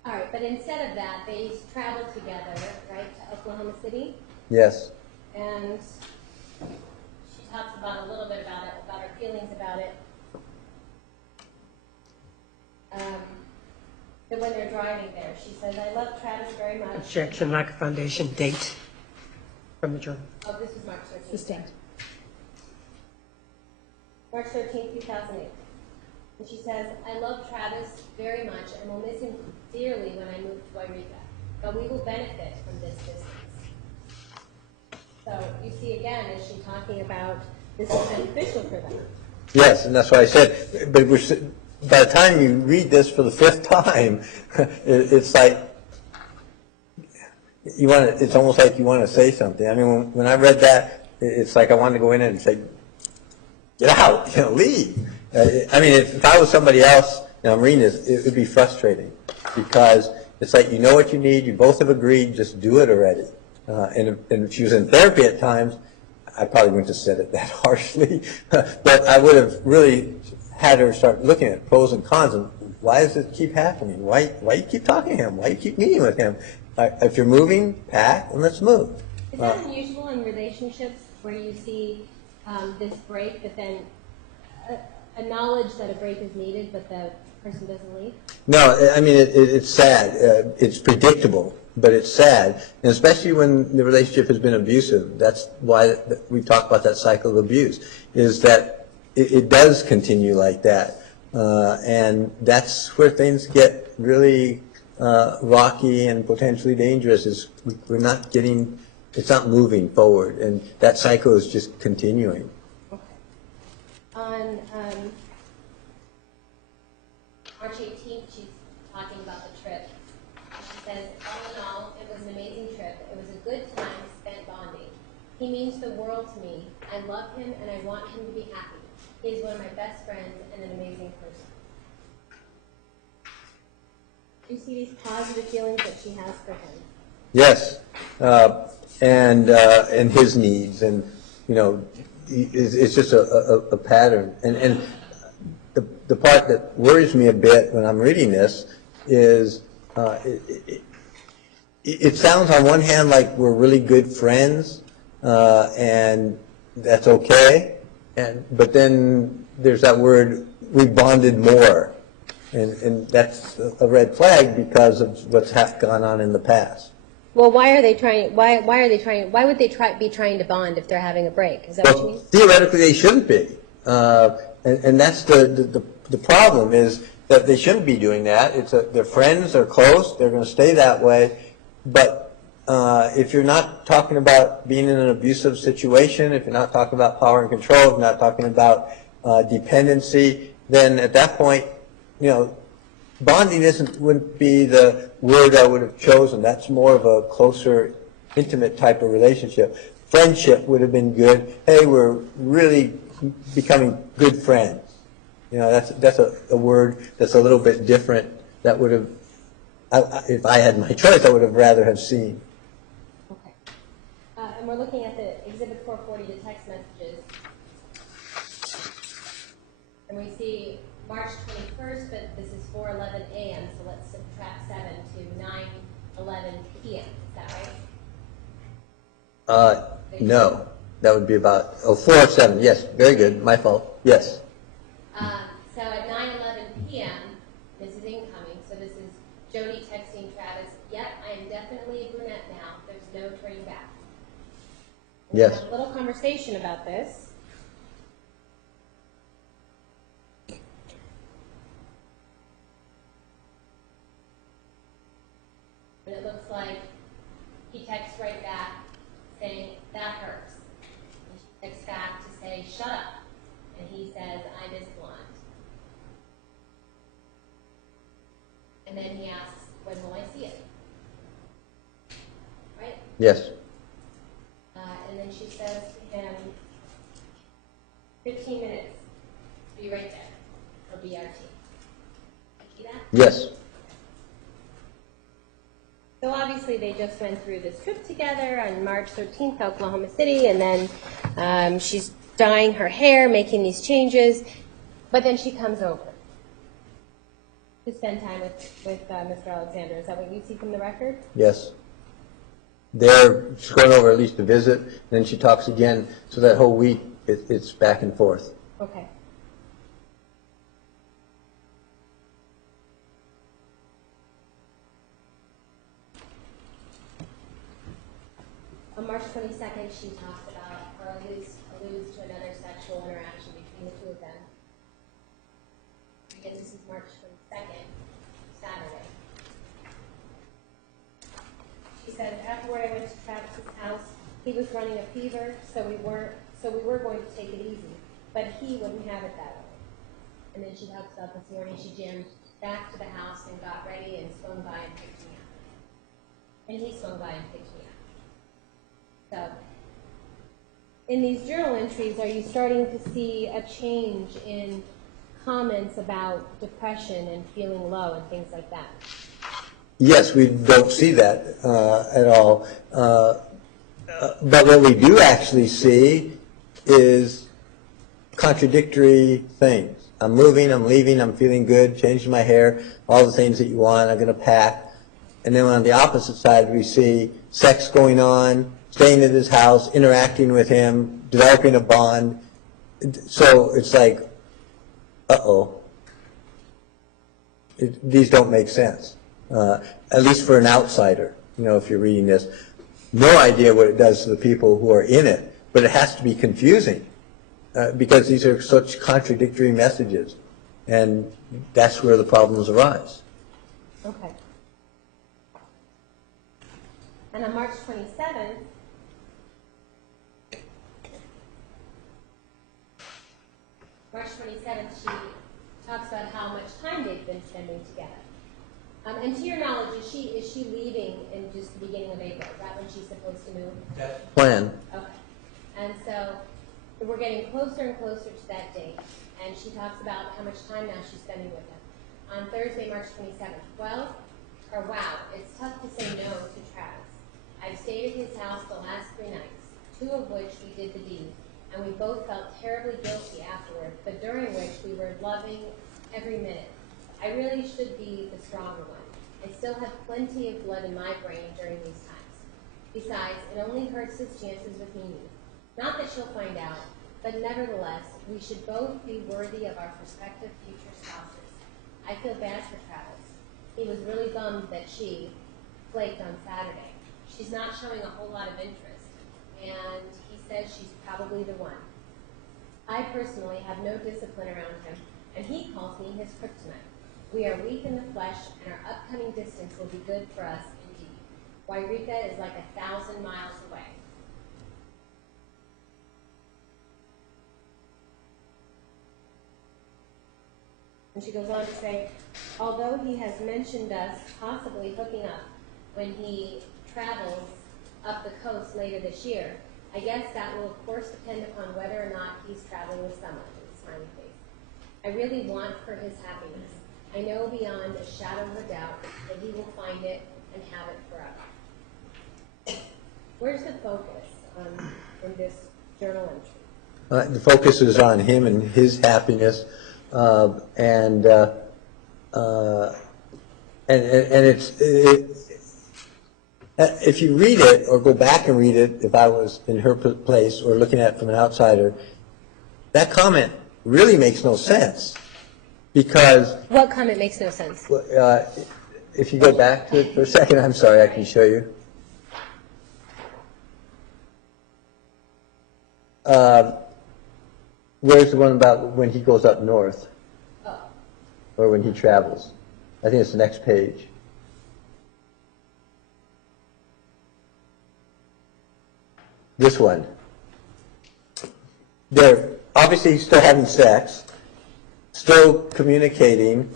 All right, but instead of that, they traveled together, right, to Oklahoma City? Yes. And she talks about a little bit about it, about her feelings about it. That when they're driving there, she says, I love Travis very much. Objection, lack of foundation, date from the journal. Oh, this is March 13th. Sustained. March 13th, 2008. And she says, I love Travis very much and will miss him dearly when I move to Wairika, but we will benefit from this distance. So you see again, is she talking about this is beneficial for them? Yes, and that's what I said. But by the time you read this for the fifth time, it's like it's almost like you want to say something. I mean, when I read that, it's like I wanted to go in and say, get out, you know, leave. I mean, if I was somebody else, and I'm reading this, it would be frustrating because it's like you know what you need, you both have agreed, just do it already. And if she was in therapy at times, I probably wouldn't have said it that harshly, but I would have really had her start looking at pros and cons and why does it keep happening? Why you keep talking to him? Why you keep meeting with him? If you're moving, pack and let's move. Is that unusual in relationships where you see this break, but then a knowledge that a break is needed, but the person doesn't leave? No, I mean, it's sad. It's predictable, but it's sad. And especially when the relationship has been abusive. That's why we talk about that cycle of abuse, is that it does continue like that. And that's where things get really rocky and potentially dangerous, is we're not getting it's not moving forward, and that cycle is just continuing. Okay. On March 18th, she's talking about the trip. She says, all in all, it was an amazing trip. It was a good time spent bonding. He means the world to me. I love him and I want him to be happy. He is one of my best friends and an amazing person. Do you see these positive feelings that she has for him? Yes, and his needs, and it's just a pattern. And the part that worries me a bit when I'm reading this is it sounds on one hand like we're really good friends, and that's okay, but then there's that word, we bonded more, and that's a red flag because of what's gone on in the past. Well, why are they trying? Why would they be trying to bond if they're having a break? Is that what you mean? Theoretically, they shouldn't be, and that's the problem is that they shouldn't be doing that. They're friends, they're close, they're going to stay that way. But if you're not talking about being in an abusive situation, if you're not talking about power and control, if you're not talking about dependency, then at that point, bonding wouldn't be the word I would have chosen. That's more of a closer, intimate type of relationship. Friendship would have been good. Hey, we're really becoming good friends. That's a word that's a little bit different. That would have, if I had my choice, I would have rather have seen. Okay. And we're looking at the Exhibit 440, the text messages. And we see March 21st, but this is 4:11 a.m., so let's subtract 7 to 9:11 p.m. Is that right? No. That would be about 4 or 7. Yes, very good. My fault. Yes. So at 9:11 p.m., this is incoming, so this is Jodi texting Travis, yep, I am definitely a brunette now. There's no turning back. And Yes. we had a little conversation about this. And it looks like he texts right back saying, that hurts. And she texts back to say, shut up. And he says, I miss blonde. And then he asks, when will I see it? Right? Yes. And then she says to him, 15 minutes, be right there. Or BRT. See that? Yes. So obviously they just went through this trip together on March 13th to Oklahoma City, and then she's dyeing her hair, making these changes, but then she comes over to spend time with Mr. Alexander. Is that what you see from the record? Yes. She's going over at least to visit, and then she talks again, so that whole week it's back and forth. Okay. On March 22nd, she talks about, or alludes to another sexual interaction between the two of them. Again, this is March 22nd, Saturday. She said, afterward I went to Travis's house. He was running a fever, so we were going to take it easy, but he wouldn't have it that way. And then she talks about this morning she jammed back to the house and got ready and swung by and picked me up. And he swung by and picked me up. So, in these journal entries, are you starting to see a change in comments about depression and feeling low and things like that? Yes, we don't see that at all. But what we do actually see is contradictory things. I'm moving, I'm leaving, I'm feeling good, changing my hair, all the things that you want, I'm going to pack. And then on the opposite side, we see sex going on, staying at his house, interacting with him, developing a bond. So it's like, uh-oh. These don't make sense, at least for an outsider, if you're reading this. No idea what it does to the people who are in it, but it has to be confusing because these are such contradictory messages, and that's where the problems arise. Okay. And on March 27th, 27th, she talks about how much time they've been spending together. And to your knowledge, is she leaving in just the beginning of April? Is that when she's supposed to move? Plan. Okay. And so we're getting closer and closer to that date. And she talks about how much time now she's spending with him. On Thursday, March 27th. Wow, it's tough to say no to Travis. I've stayed at his house the last 3 nights, 2 of which we did the deed, and we both felt terribly guilty afterward, but during which we were loving every minute. I really should be the stronger one. I still have plenty of blood in my brain during these times. Besides, it only hurts his chances with Mimi. Not that she'll find out, but nevertheless, we should both be worthy of our prospective future spouses. I feel bad for Travis. He was really bummed that she flaked on Saturday. She's not showing a whole lot of interest, and he says she's probably the one. I personally have no discipline around him, and he calls me his kryptonite. We are weak in the flesh, and our upcoming distance will be good for us indeed. Wairika is like 1,000 miles away. And she goes on to say, although he has mentioned us possibly hooking up when he travels up the coast later this year, I guess that will of course depend upon whether or not he's traveling with someone, with a smiley face. I really want for his happiness. I know beyond a shadow of a doubt that he will find it and have it forever. Where's the focus in this journal entry? The focus is on him and his happiness, and if you read it or go back and read it, if I was in her place or looking at it from an outsider, that comment really makes no sense, because What comment makes no sense? if you go back to it for a second, I'm sorry, I can show you. Where's the one about when he goes up north? Oh. Or when he travels? I think it's the next page. This one. They're obviously still having sex, still communicating.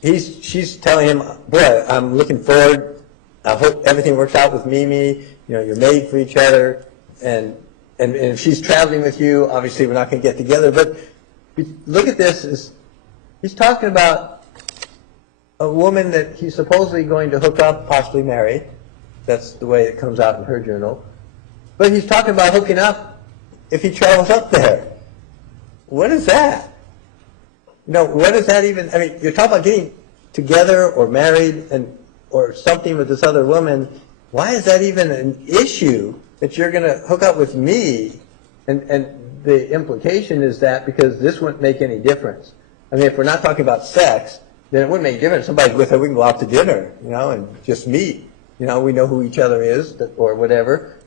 She's telling him, boy, I'm looking forward. I hope everything works out with Mimi. You know, you're made for each other. And if she's traveling with you, obviously we're not going to get together. But look at this. He's talking about a woman that he's supposedly going to hook up, possibly marry. That's the way it comes out in her journal. But he's talking about hooking up if he travels up there. What is that? You know, what does that even, I mean, you're talking about getting together or married or something with this other woman. Why is that even an issue that you're going to hook up with me? And the implication is that because this wouldn't make any difference. I mean, if we're not talking about sex, then it wouldn't make a difference. Somebody's with her, we can go out to dinner, you know, and just meet. You know, we know who each other is or whatever.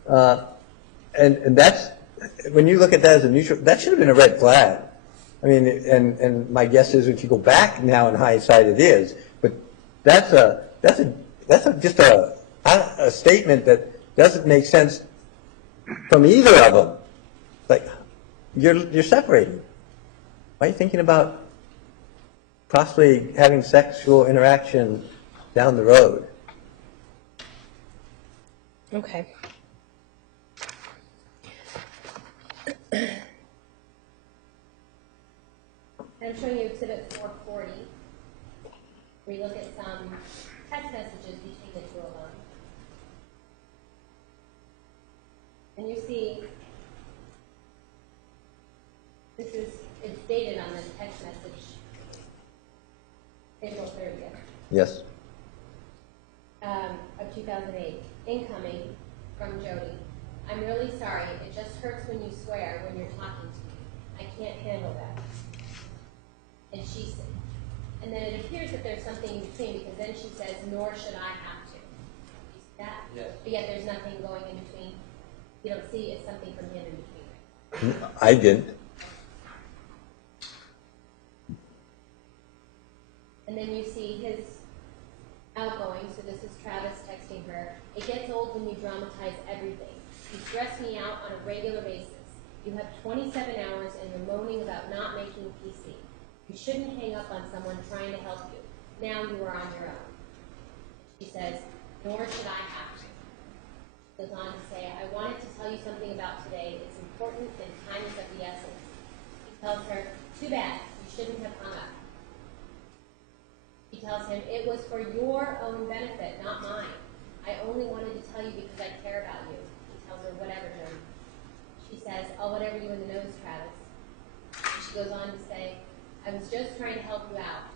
And that's, when you look at that as a neutral, that should have been a red flag. I mean, and my guess is if you go back now in hindsight, it is. But that's just a statement that doesn't make sense from either of them. Like, you're separating. Why are you thinking about possibly having sexual interaction down the road? Okay. I'm showing you Exhibit 440. We look at some text messages between the two of them. And you see, it's dated on this text message, April 30th. Yes. Of 2008. Incoming from Jodi. I'm really sorry. It just hurts when you swear when you're talking to me. I can't handle that. And she said, and then it appears that there's something in between, because then she says, nor should I have to. You see that? Yes. But yet there's nothing going in between. You don't see it's something from him in between. I didn't. And then you see his outgoing, so this is Travis texting her. It gets old when you dramatize everything. You stress me out on a regular basis. You have 27 hours and you're moaning about not making PC. You shouldn't hang up on someone trying to help you. Now you are on your own. She says, nor should I have to. She goes on to say, I wanted to tell you something about today. It's important and time is of the essence. He tells her, too bad, you shouldn't have hung up. She tells him, it was for your own benefit, not mine. I only wanted to tell you because I care about you. He tells her, whatever, Jodi. She says, I'll whatever you in the nose, Travis. And she goes on to say, I was just trying to help you out.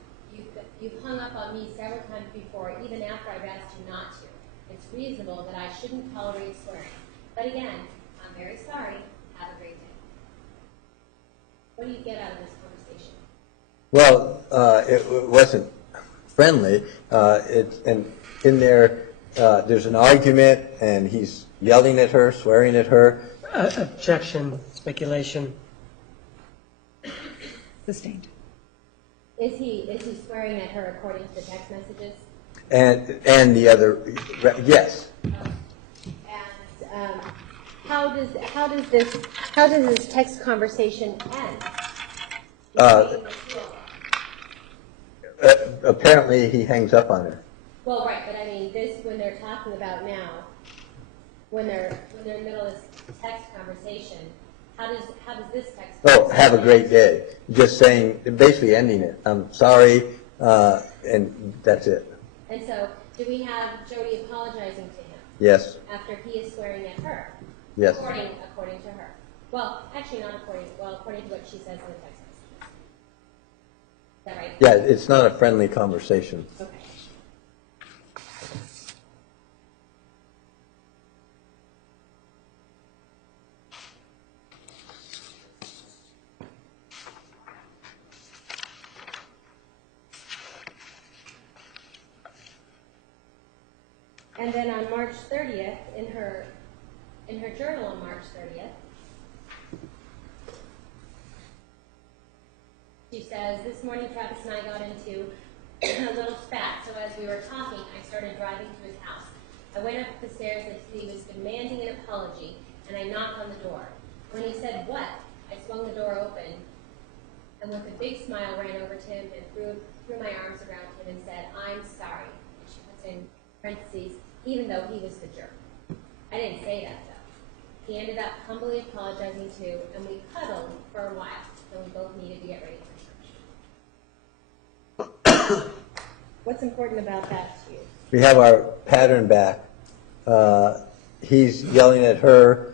You've hung up on me several times before, even after I've asked you not to. It's reasonable that I shouldn't tolerate swearing. But again, I'm very sorry. Have a great day. What do you get out of this conversation? Well, it wasn't friendly. And in there, there's an argument, and he's yelling at her, swearing at her. Objection, speculation. Sustained. Is he swearing at her according to the text messages? And the other, yes. And how does this text conversation end? Apparently, he hangs up on her. Well, right, but I mean, this when they're talking about now, when they're in the middle of this text conversation, how does this text? Oh, have a great day. Just saying, basically ending it. I'm sorry, and that's it. And so, do we have Jodi apologizing to him? Yes. After he is swearing at her? Yes. According to her. Well, actually not according to what she says in the text messages. Is that right? Yeah, it's not a friendly conversation. Okay. And then on March 30th, in her journal on March 30th, she says, this morning Travis and I got into a little spat, so as we were talking, I started driving to his house. I went up the stairs as he was demanding an apology, and I knocked on the door. When he said, what? I swung the door open, and with a big smile ran over to him and threw my arms around him and said, I'm sorry. And she puts in parentheses, even though he was the jerk. I didn't say that, though. He ended up humbly apologizing too, and we cuddled for a while, so we both needed to get ready for church. What's important about that to you? We have our pattern back. He's yelling at her,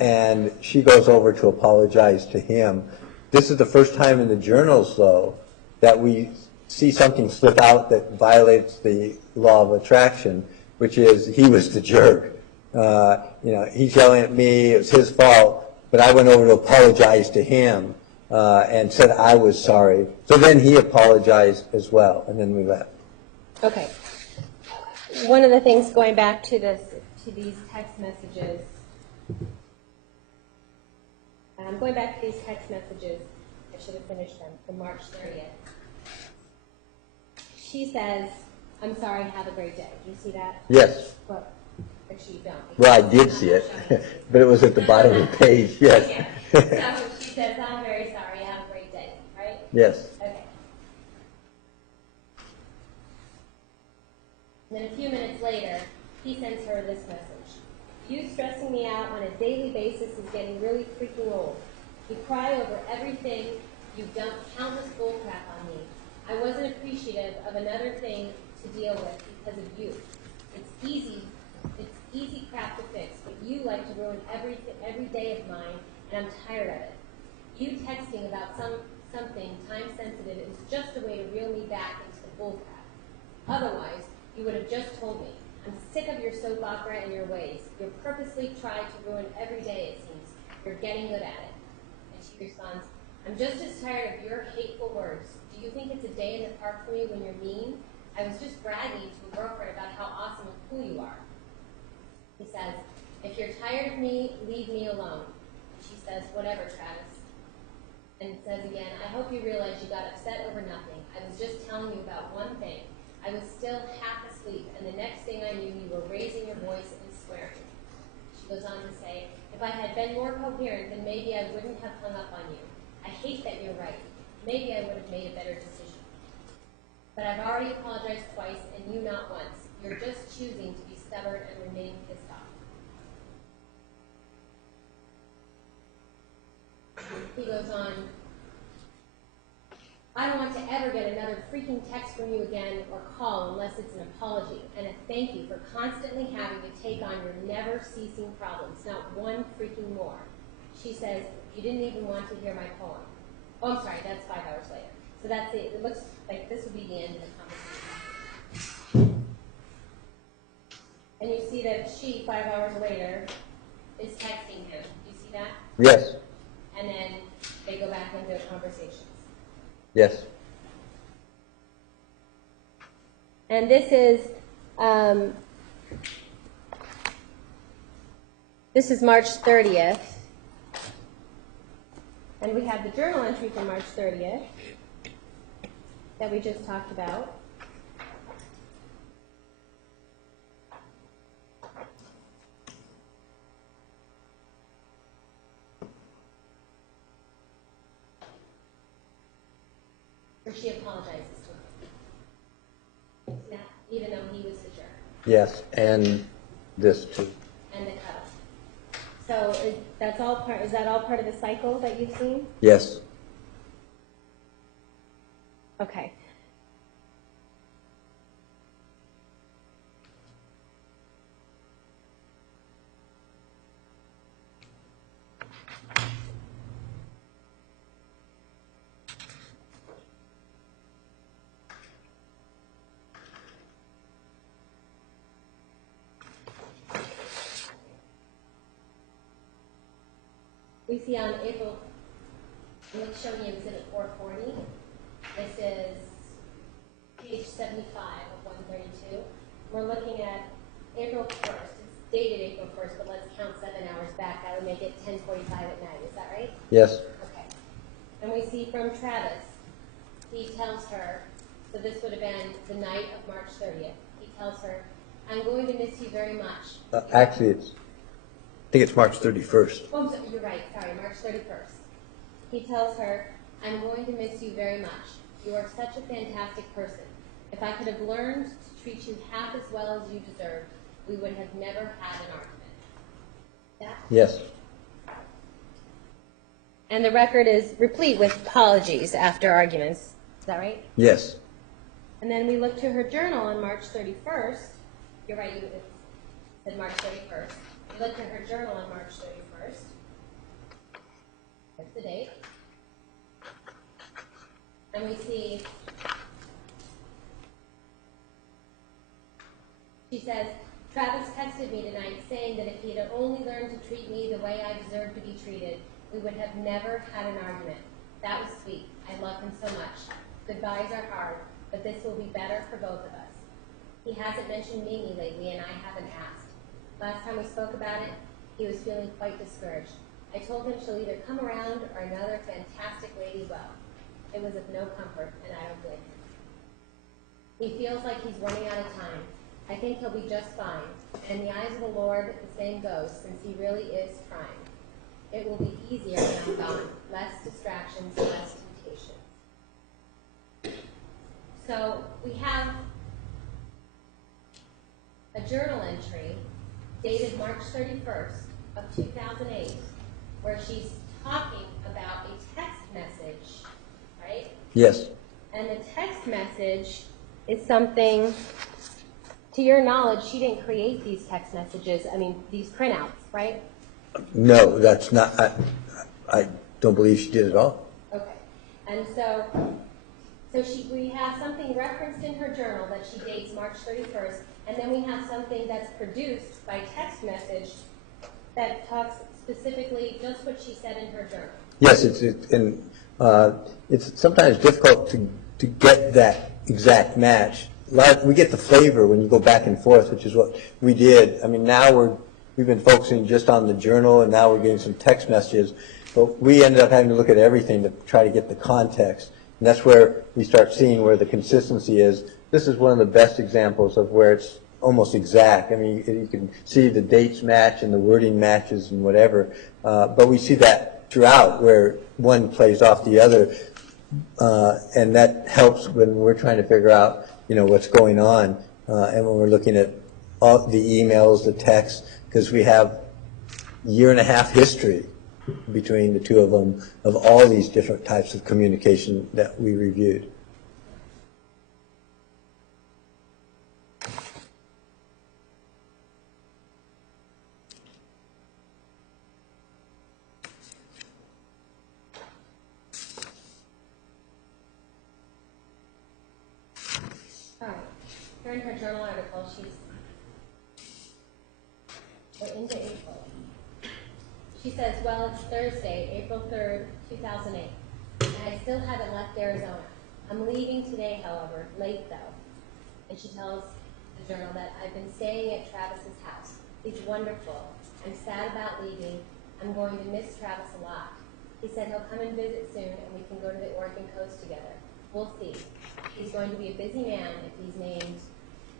and she goes over to apologize to him. This is the first time in the journals, though, that we see something slip out that violates the law of attraction, which is he was the jerk. He's yelling at me, it was his fault, but I went over to apologize to him and said I was sorry. So then he apologized as well, and then we left. Okay. One of the things going back to these text messages, I should have finished them, from March 30th. She says, I'm sorry, have a great day. Do you see that? Yes. Well, actually you don't. Well, I did see it, but it was at the bottom of the page, yes. Yeah. So she says, I'm very sorry, have a great day, right? Yes. Okay. And then a few minutes later, he sends her this message. You stressing me out on a daily basis is getting really freaking old. You cry over everything. You dump countless bull crap on me. I wasn't appreciative of another thing to deal with because of you. It's easy crap to fix, but you like to ruin every day of mine, and I'm tired of it. You texting about something time sensitive is just a way to reel me back into the bull crap. Otherwise, you would have just told me. I'm sick of your soap opera and your ways. You're purposely trying to ruin every day, it seems. You're getting good at it. And she responds, I'm just as tired of your hateful words. Do you think it's a day in the park for me when you're mean? I was just bragging to a girlfriend about how awesome and cool you are. He says, if you're tired of me, leave me alone. And she says, whatever, Travis. And it says again, I hope you realize you got upset over nothing. I was just telling you about one thing. I was still half asleep, and the next thing I knew, you were raising your voice and swearing. She goes on to say, if If I had been more coherent, then maybe I wouldn't have hung up on you. I hate that you're right. Maybe I would have made a better decision. But I've already apologized twice, and you not once. You're just choosing to be stubborn and remain pissed off. He goes on, I don't want to ever get another freaking text from you again or call unless it's an apology and a thank you for constantly having to take on your never-ceasing problems, not one freaking more. She says, you didn't even want to hear my poem. Oh, I'm sorry, that's 5 hours later. So that's it. It looks like this would be the end of the conversation. And you see that she, 5 hours later, is texting him. You see that? Yes. And then they go back into their conversations. Yes. And this is March 30th. And we have the journal entry from March 30th that we just talked about. Where she apologizes to him. Now, even though he was the jerk. Yes, and this too. And the cuddle. So is that all part of the cycle that you've seen? Yes. Okay. We see on April, I'm showing you exhibit 440. This is page 75 of 132. We're looking at April 1st. It's dated April 1st, but let's count 7 hours back. That would make it 10:45 at night. Is that right? Yes. Okay. And we see from Travis, he tells her, so this would have been the night of March 30th. He tells her, I'm going to miss you very much. Actually, I think it's March 31st. Oh, so you're right. Sorry, March 31st. He tells her, I'm going to miss you very much. You are such a fantastic person. If I could have learned to treat you half as well as you deserved, we would have never had an argument. Yeah? Yes. And the record is replete with apologies after arguments. Is that right? Yes. And then we look to her journal on March 31st. You're right, it said March 31st. We look to her journal on March 31st. There's the date. And we see, she says, Travis texted me tonight saying that if he had only learned to treat me the way I deserve to be treated, we would have never had an argument. That was sweet. I love him so much. Goodbyes are hard, but this will be better for both of us. He hasn't mentioned Mimi lately, and I haven't asked. Last time we spoke about it, he was feeling quite discouraged. I told him she'll either come around or another fantastic lady will. It was of no comfort, and I don't blame him. He feels like he's running out of time. I think he'll be just fine. And in the eyes of the Lord, the same goes, since he really is trying. It will be easier when I'm gone. Less distractions, less temptations. So we have a journal entry dated March 31st of 2008, where she's talking about a text message, right? Yes. And the text message is something, to your knowledge, she didn't create these text messages, these printouts, right? No, that's not, I don't believe she did at all. Okay. And so we have something referenced in her journal that she dates March 31st, and then we have something that's produced by text message that talks specifically just what she said in her journal. Yes, it's sometimes difficult to get that exact match. We get the flavor when you go back and forth, which is what we did. Now we've been focusing just on the journal, and now we're getting some text messages. But we ended up having to look at everything to try to get the context. And that's where we start seeing where the consistency is. This is one of the best examples of where it's almost exact. I mean, you can see the dates match and the wording matches and whatever, but we see that throughout where one plays off the other, and that helps when we're trying to figure out, what's going on, and when we're looking at all the emails, the texts, because we have year-and-a-half history between the two of them of all these different types of communication that we reviewed. All right. Here in her journal article, we're into April. She says, well, it's Thursday, April 3rd, 2008, and I still haven't left Arizona. I'm leaving today, however, late though. And she tells the journal that I've been staying at Travis's house. He's wonderful. I'm sad about leaving. I'm going to miss Travis a lot. He said he'll come and visit soon and we can go to the Oregon coast together. We'll see. He's going to be a busy man if he's named,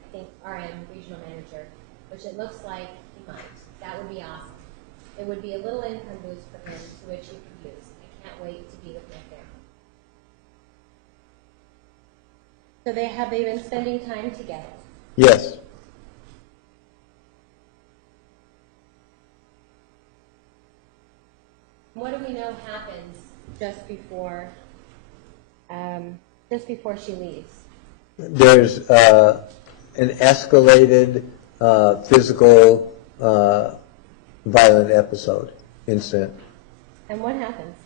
I think, RM, regional manager, which it looks like he might. That would be awesome. It would be a little income boost for him, to which he could use. I can't wait to be with my family. So have they been spending time together? Yes. What do we know happens just before she leaves? There's an escalated physical violent incident. And what happens?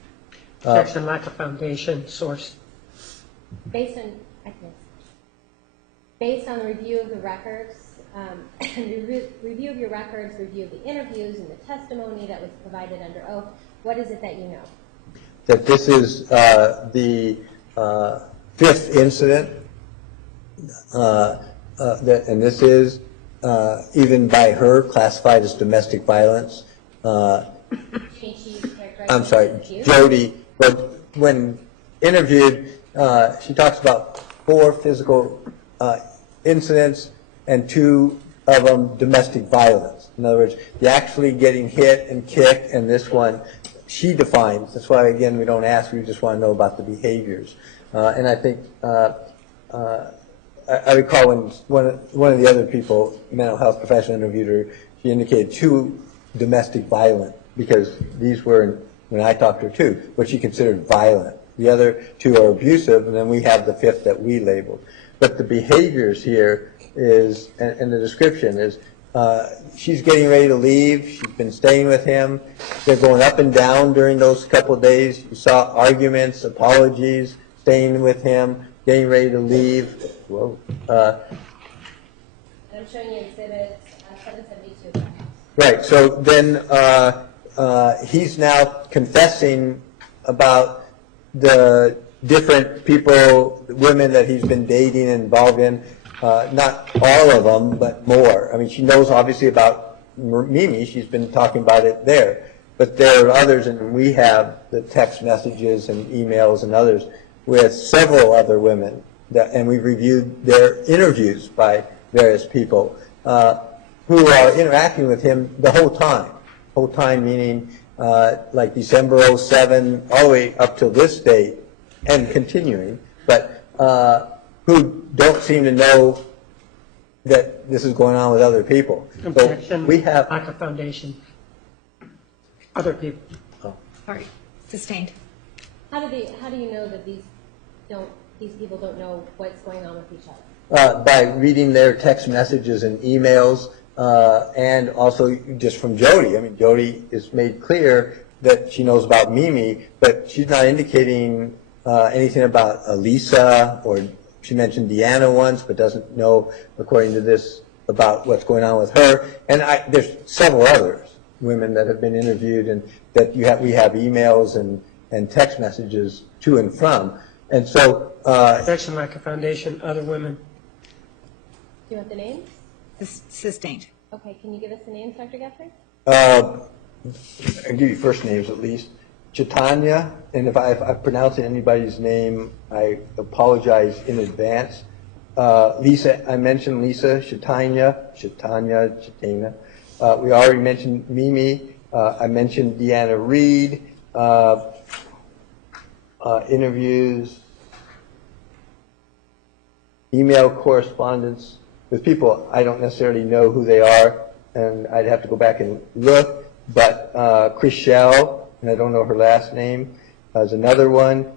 Section lack of foundation source. Based on the review of the records, review of your records, review of the interviews and the testimony that was provided under oath, what is it that you know? That this is the fifth incident, and this is even by her classified as domestic violence. I'm sorry, Jodi, but when interviewed, she talks about 4 physical incidents and 2 of them domestic violence. In other words, you're actually getting hit and kicked, and this one she defines. That's why, again, we don't ask, we just want to know about the behaviors. And I think, I recall when one of the other people, mental health professional, interviewed her, she indicated 2 domestic violent, because these were, when I talked to her too, what she considered violent. The other 2 are abusive, and then we have the 5th that we labeled. But the behaviors here is, and the description is, she's getting ready to leave. She's been staying with him. They're going up and down during those couple of days. You saw arguments, apologies, staying with him, getting ready to leave. Whoa. I'm showing you exhibit 772. Right. So then he's now confessing about the different people, women that he's been dating and involved in. Not all of them, but more. I mean, she knows obviously about Mimi. She's been talking about it there. But there are others, and we have the text messages and emails and others with several other women. And we've reviewed their interviews by various people who are interacting with him the whole time. Whole time meaning like December 07 all the way up till this date and continuing. But who don't seem to know that this is going on with other people. Objection, we have lack of foundation. Other people. All right, sustained. How do you know that these people don't know what's going on with each other? by reading their text messages and emails, and also just from Jodi. I mean, Jodi has made clear that she knows about Mimi, but she's not indicating anything about Elisa, or she mentioned Deanna once, but doesn't know, according to this, about what's going on with her. And there's several others, women that have been interviewed, and that we have emails and text messages to and from. And so... Section lack of foundation, other women. Do you want the names? Sustained. Okay, can you give us the names, Dr. Guthrie? I'll give you first names at least. Chaitanya, and if I'm pronouncing anybody's name, I apologize in advance. Lisa, I mentioned Lisa Shatanya. We already mentioned Mimi. I mentioned Deanna Reed. Interviews, email correspondence with people I don't necessarily know who they are, and I'd have to go back and look, but Chris Shell, and I don't know her last name, is another one,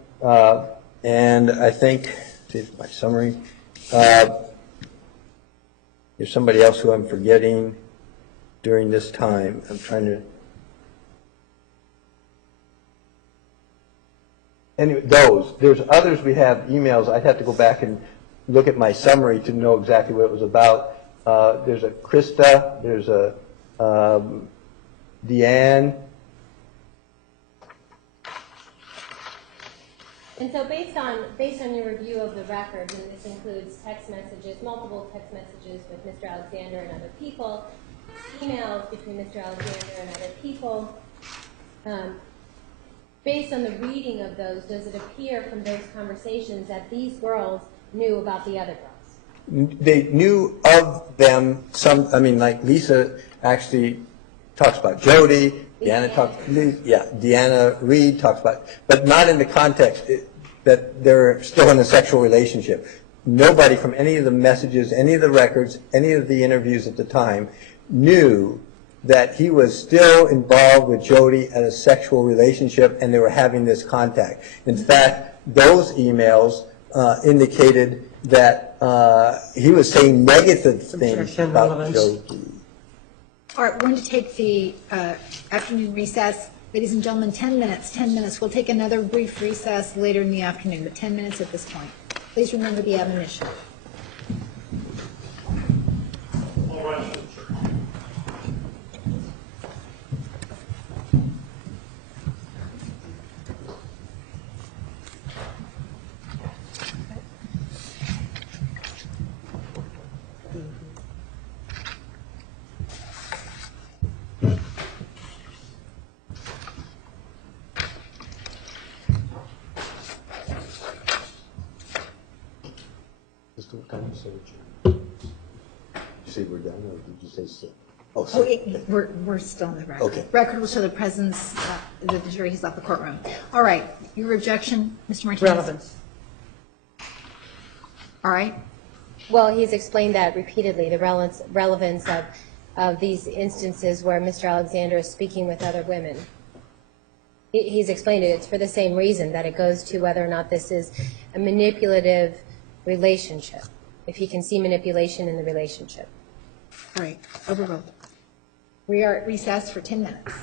and I think, see my summary, there's somebody else who I'm forgetting during this time. I'm trying to. Anyway, there's others we have emails. I'd have to go back and look at my summary to know exactly what it was about. There's a Krista, there's a Deanne. And so based on your review of the records, and this includes text messages, multiple text messages with Mr. Alexander and other people, emails between Mr. Alexander and other people, based on the reading of those, does it appear from those conversations that these girls knew about the other girls? They knew of them. Some, I mean, like Lisa actually talks about Jodi. Deanna Reed talks about, but not in the context that they're still in a sexual relationship. Nobody from any of the messages, any of the records, any of the interviews at the time knew that he was still involved with Jodi at a sexual relationship, and they were having this contact. In fact, those emails indicated that he was saying negative things about Jodi. All right, we're going to take the afternoon recess. Ladies and gentlemen, 10 minutes, 10 minutes. We'll take another brief recess later in the afternoon, but 10 minutes at this point. Please remember the admonition. All right. Did you say we're done, or did you say so? Oh, sorry. We're still in the record. Okay. Record will show the presence that the jury has left the courtroom. All right, your objection, Mr. Martinez? Relevance. All right. Well, he's explained that repeatedly, the relevance of these instances where Mr. Alexander is speaking with other women. He's explained it. It's for the same reason, that it goes to whether or not this is a manipulative relationship, if he can see manipulation in the relationship. All right, overruled. We are at recess for 10 minutes.